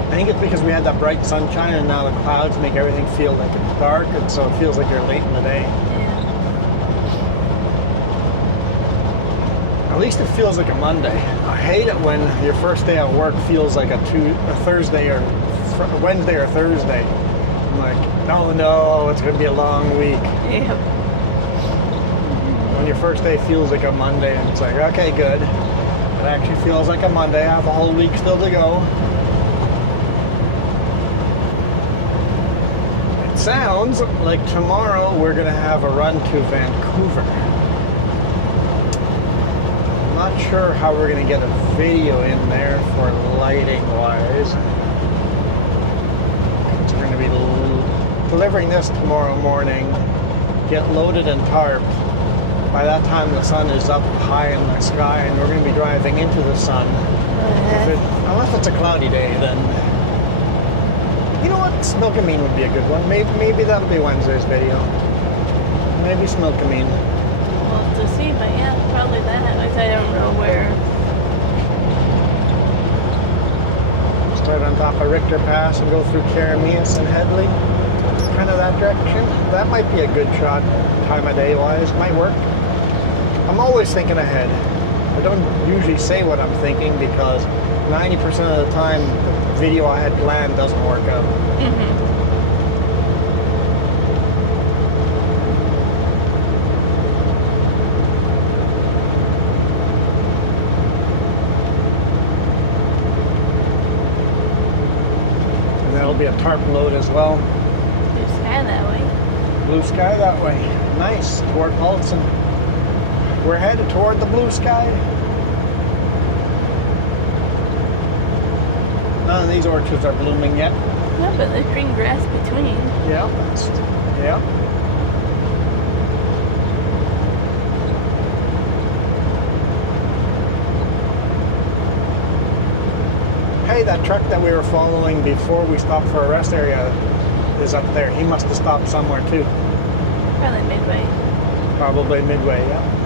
I think it's because we had that bright sunshine and now the clouds make everything feel like it's dark, and so it feels like you're late in the day. Yeah. At least it feels like a Monday. I hate it when your first day at work feels like a Thursday or Wednesday or Thursday. I'm like, oh no, it's going to be a long week. Yeah. When your first day feels like a Monday and it's like, okay, good. It actually feels like a Monday. I have a whole week still to go. It sounds like tomorrow we're going to have a run to Vancouver. I'm not sure how we're going to get a video in there for lighting wise. So we're going to be delivering this tomorrow morning, get loaded and tarped. By that time the sun is up high in the sky and we're going to be driving into the sun. Unless it's a cloudy day, then you know what, Smilkameen would be a good one. Maybe that'll be Wednesday's video. Maybe Smilkameen. We'll have to see, but yeah, probably that. At least I don't know where. Start on top of Richter Pass and go through Karameas and Headley. Kind of that direction. That might be a good shot, time of day wise. Might work. I'm always thinking ahead. I don't usually say what I'm thinking because 90% of the time the video I had planned doesn't work out. And that'll be a tarp load as well. Blue sky that way. Blue sky that way. Nice. Toward Paulson. We're headed toward the blue sky. None of these orchards are blooming yet. No, but there's green grass between. Yeah. Yeah. Hey, that truck that we were following before we stopped for a rest area is up there. He must have stopped somewhere too. Probably midway. Probably midway, yeah.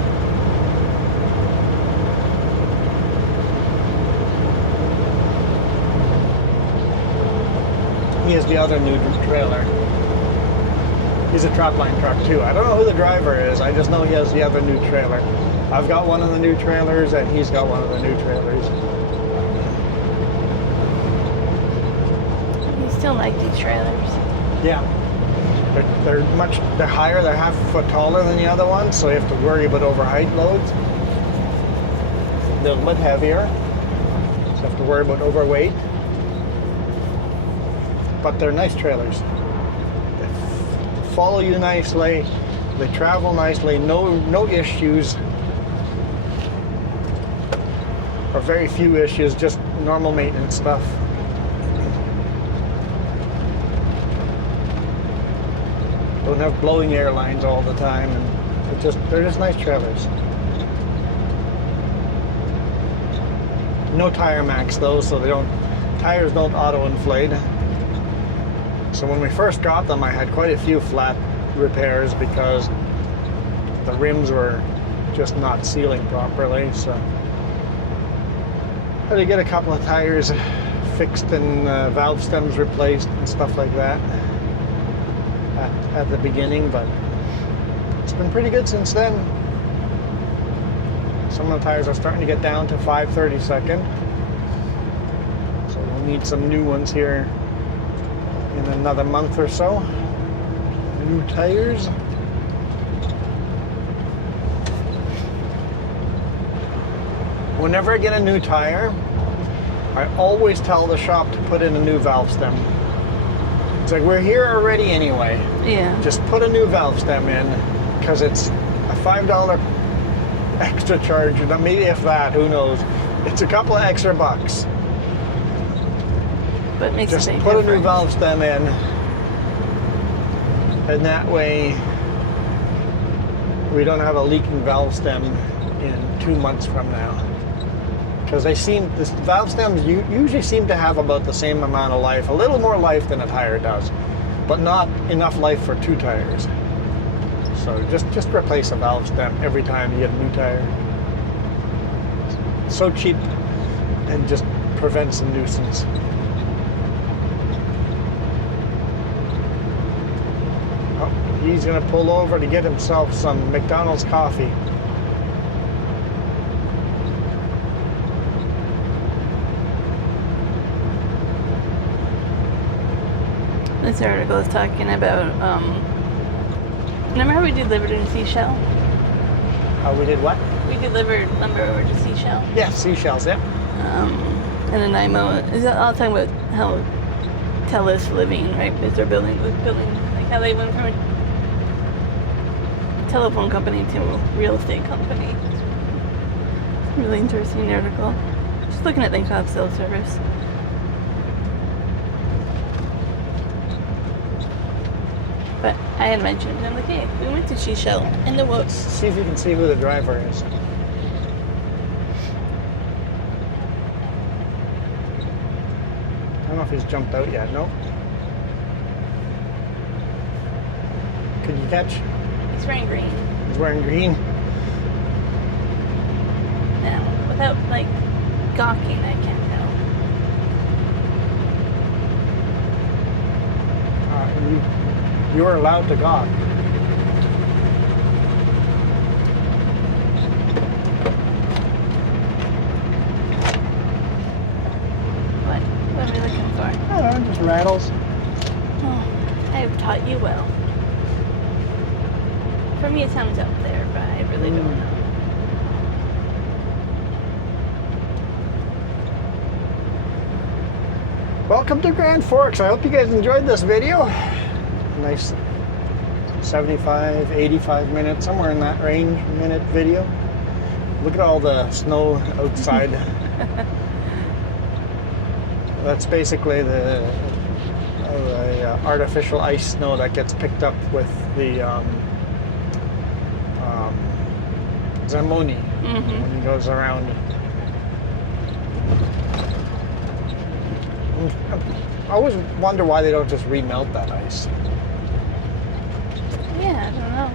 He has the other new trailer. He's a Trapline truck too. I don't know who the driver is. I just know he has the other new trailer. I've got one of the new trailers and he's got one of the new trailers. You still like these trailers. Yeah. They're higher, they're half a foot taller than the other ones, so you have to worry about overheight loads. They're a bit heavier, so you have to worry about overweight. But they're nice trailers. They follow you nicely, they travel nicely, no issues. Or very few issues, just normal maintenance stuff. Don't have blowing airlines all the time, and they're just nice trailers. No tire max though, so tires don't auto inflate. So when we first got them, I had quite a few flat repairs because the rims were just not sealing properly. So I had to get a couple of tires fixed and valve stems replaced and stuff like that at the beginning, but it's been pretty good since then. Some of the tires are starting to get down to 5/32, so we'll need some new ones here in another month or so. New tires. Whenever I get a new tire, I always tell the shop to put in a new valve stem. It's like, we're here already anyway. Yeah. Just put a new valve stem in, because it's a $5 extra charge, maybe if that, who knows. It's a couple of extra bucks. But it makes Just a big put difference. a new valve stem in, and that way we don't have a leaking valve stem in 2 months from now. Because the valve stems usually seem to have about the same amount of life, a little more life than a tire does, but not enough life for 2 tires. So just replace a valve stem every time you get a new tire. So cheap and just prevents a nuisance. Oh, he's gonna pull over to get himself some McDonald's coffee. This article is talking about, remember how we delivered in Seashell? How we did what? We delivered lumber over to Seashell. Yeah, seashells, yeah. And then IMO is all talking about how Telus living, right? Because they're building, like how they went from a telephone company to a real estate company. It's a really interesting article. Just looking at things called self-service. But I had mentioned, I'm like, hey, we went to Seashell in the woods. See if you can see who the driver is. I don't know if he's jumped out yet. No. Could you catch? He's wearing green. He's wearing green. Now, without like gawking, I can't tell. You are allowed to gawk. What are we looking for? I don't know, just rattles. Oh, I have taught you well. For me, it sounds out there, but I really don't know. Welcome to Grand Forks. I hope you guys enjoyed this video. Nice 75, 85 minutes, somewhere in that range, minute video. Look at all the snow outside. That's basically the artificial ice snow that gets picked up with the Zamboni when it goes around. I always wonder why they don't just remelt that ice. Yeah, I don't know.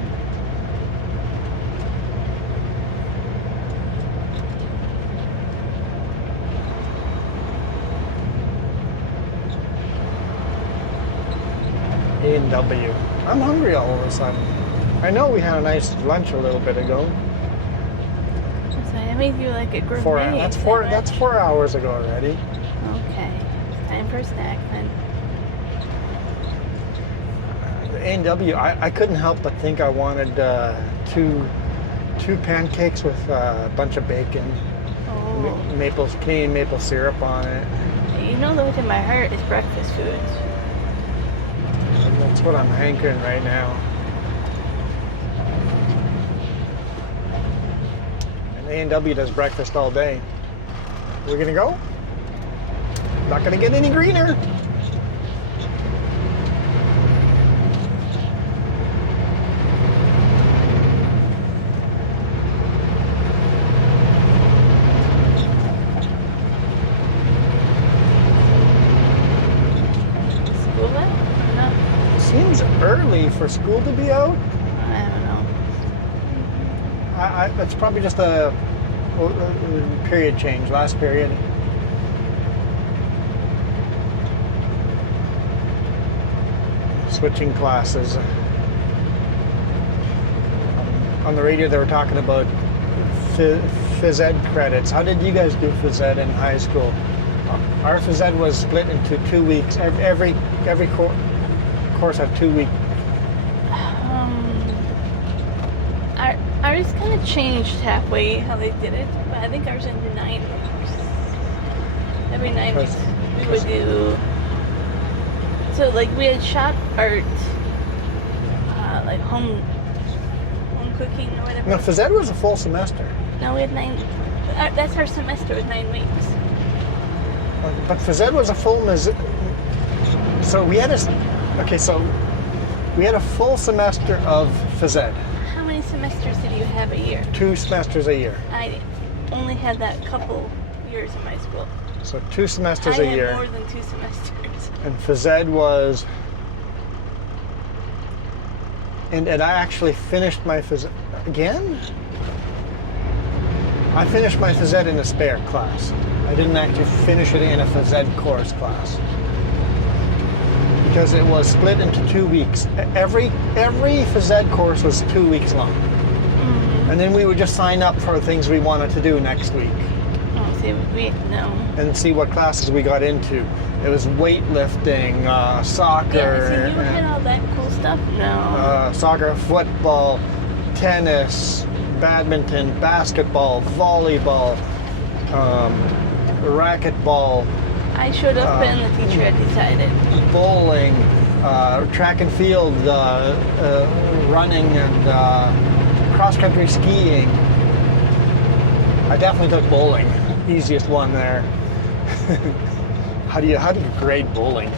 A&W. I'm hungry all of a sudden. I know we had a nice lunch a little bit ago. So I made you like a gourmet. That's 4 hours ago already. Okay, time for a snack then. The A&W, I couldn't help but think I wanted two pancakes with a bunch of bacon, Oh, Canadian maple syrup on it. you know what's in my heart is breakfast foods. That's what I'm hankering right now. And A&W does breakfast all day. We're gonna go? Not gonna get any greener. School then? No, Seems early for school to be out. I don't know. It's probably just a period change, last period. Switching classes. On the radio they were talking about phys ed credits. How did you guys do phys ed in high school? Our phys ed was split into 2 weeks. Every course had 2 weeks. Ours kind of changed halfway how they did it, but I think ours into 9 weeks. Every 9 weeks we would do. So like we had shop art, like home cooking or whatever. No, phys ed was a full semester. No, we had 9. That's our semester was 9 weeks. But phys ed was a full. So we had we had a full semester of phys ed. How many semesters did you have a year? 2 semesters a year. I only had that couple years in my school. So 2 semesters I a had year. more than 2 semesters. And phys ed was and I actually finished my phys again. I finished my phys ed in a spare class. I didn't actually finish it in a phys ed course class because it was split into 2 weeks. Every phys ed course was 2 weeks long, and then we would just sign up for things we wanted to do next week. Oh, see, no. And see what classes we got into. It was weightlifting, soccer. Yeah, so you had all that cool stuff? No. Soccer, football, tennis, badminton, basketball, volleyball, racquetball. I showed up and the teacher had decided. Bowling, track and field, running, and cross-country skiing. I definitely took bowling. Easiest one there. How do you grade bowling?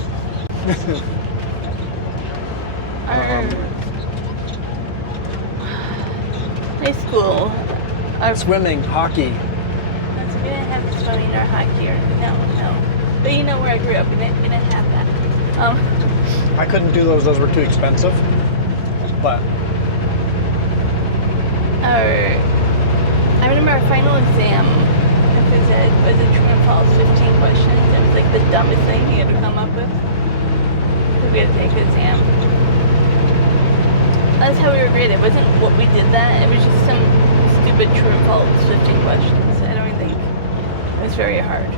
High school. Swimming, hockey. We didn't have swimming or hockey or no. But you know where I grew up, we didn't have that. I couldn't do those. Those were too expensive. But I remember our final exam. It was a true and false 15 questions. It was like the dumbest thing you had to come up with. We had to take the exam. That's how we were graded. It wasn't what we did that. It was just some stupid true and false 15 questions. I don't think it was very hard.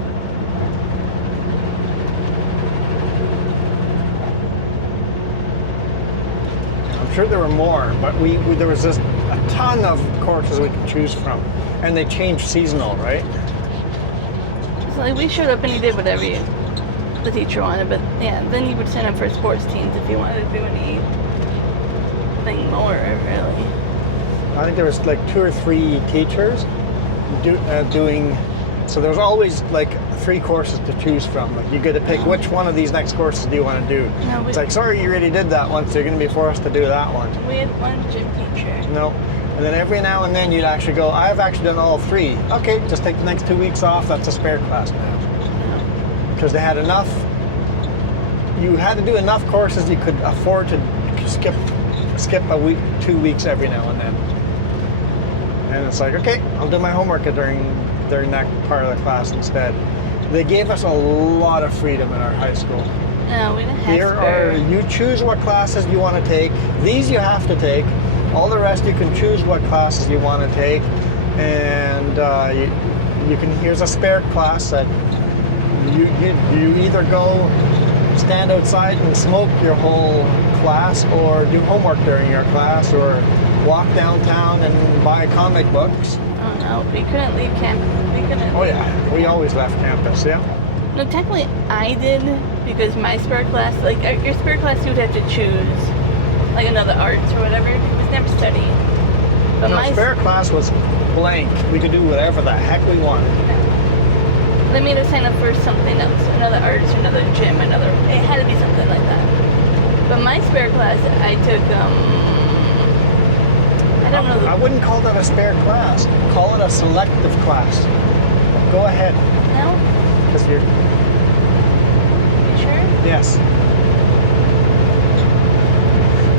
I'm sure there were more, but there was just a ton of courses we could choose from, and they changed seasonal, right? So like we showed up and you did whatever the teacher wanted, but yeah, then you would sign up for sports teams if you wanted to do anything more, really. I think there was like 2 or 3 teachers doing, so there was always like 3 courses to choose from. Like you get to pick which one of these next courses do you want to do. No, it's like, sorry, you already did that one, so you're going to be forced to do that one. We had one gym teacher. No. And then every now and then you'd actually go, I've actually done all 3. Okay, just take the next 2 weeks off. That's a spare class now. Because they had enough, you had to do enough courses you could afford to skip a week, 2 weeks every now and then. And it's like, okay, I'll do my homework during that part of the class instead. They gave us a lot of freedom in our high school. No, we didn't have You choose what classes you want to take. These you have to take. All the rest you can choose what classes you want to take. And here's a spare class that you either go stand outside and smoke your whole class, or do homework during your class, or walk downtown and buy comic books. Oh no, we couldn't leave campus. Oh yeah, we always left campus, yeah. No, technically I did, because my spare class, like your spare class you would have to choose, like another arts or whatever. It was never study. But No, my spare class was blank. We could do whatever the heck we wanted. They made us sign up for something else, another arts, another gym, it had to be something like that. But my spare class, I took, I don't know. I wouldn't call that a spare class. Call it a selective class. Go ahead. No? Because You sure? yes.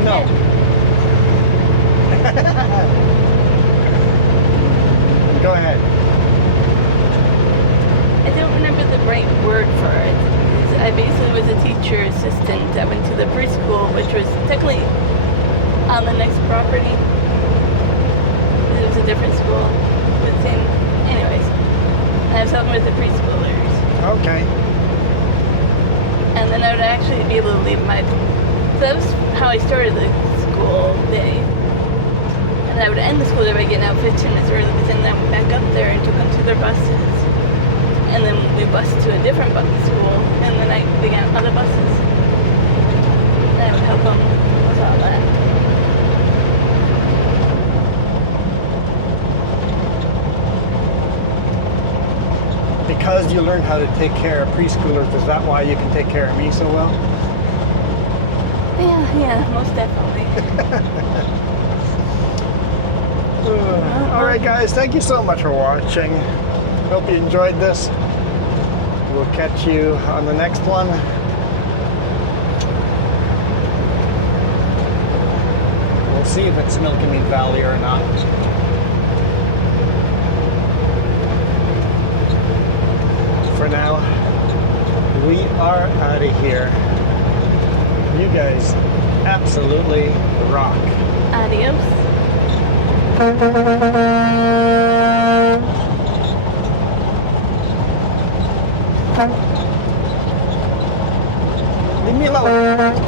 No. Go ahead. I don't remember the right word for it. I basically was a teacher assistant. I went to the preschool, which was technically on the next property. It was a different school. But same, anyways. And I was helping with the preschoolers. Okay. And then I would actually be able to leave my... So that was how I started the school day. And I would end the school day by getting out 15 minutes early, but then I went back up there and took them to their buses. And then we bused to a different school, and then I began other buses. And I would help them with all that. Because you learned how to take care of preschoolers, is that why you can take care of me so well? Yeah, most definitely. All right, guys, thank you so much for watching. Hope you enjoyed this. We'll catch you on the next one. see if it's Milkamine Valley or not. For now, we are out of here. You guys absolutely rock. Adios. Leave me alone.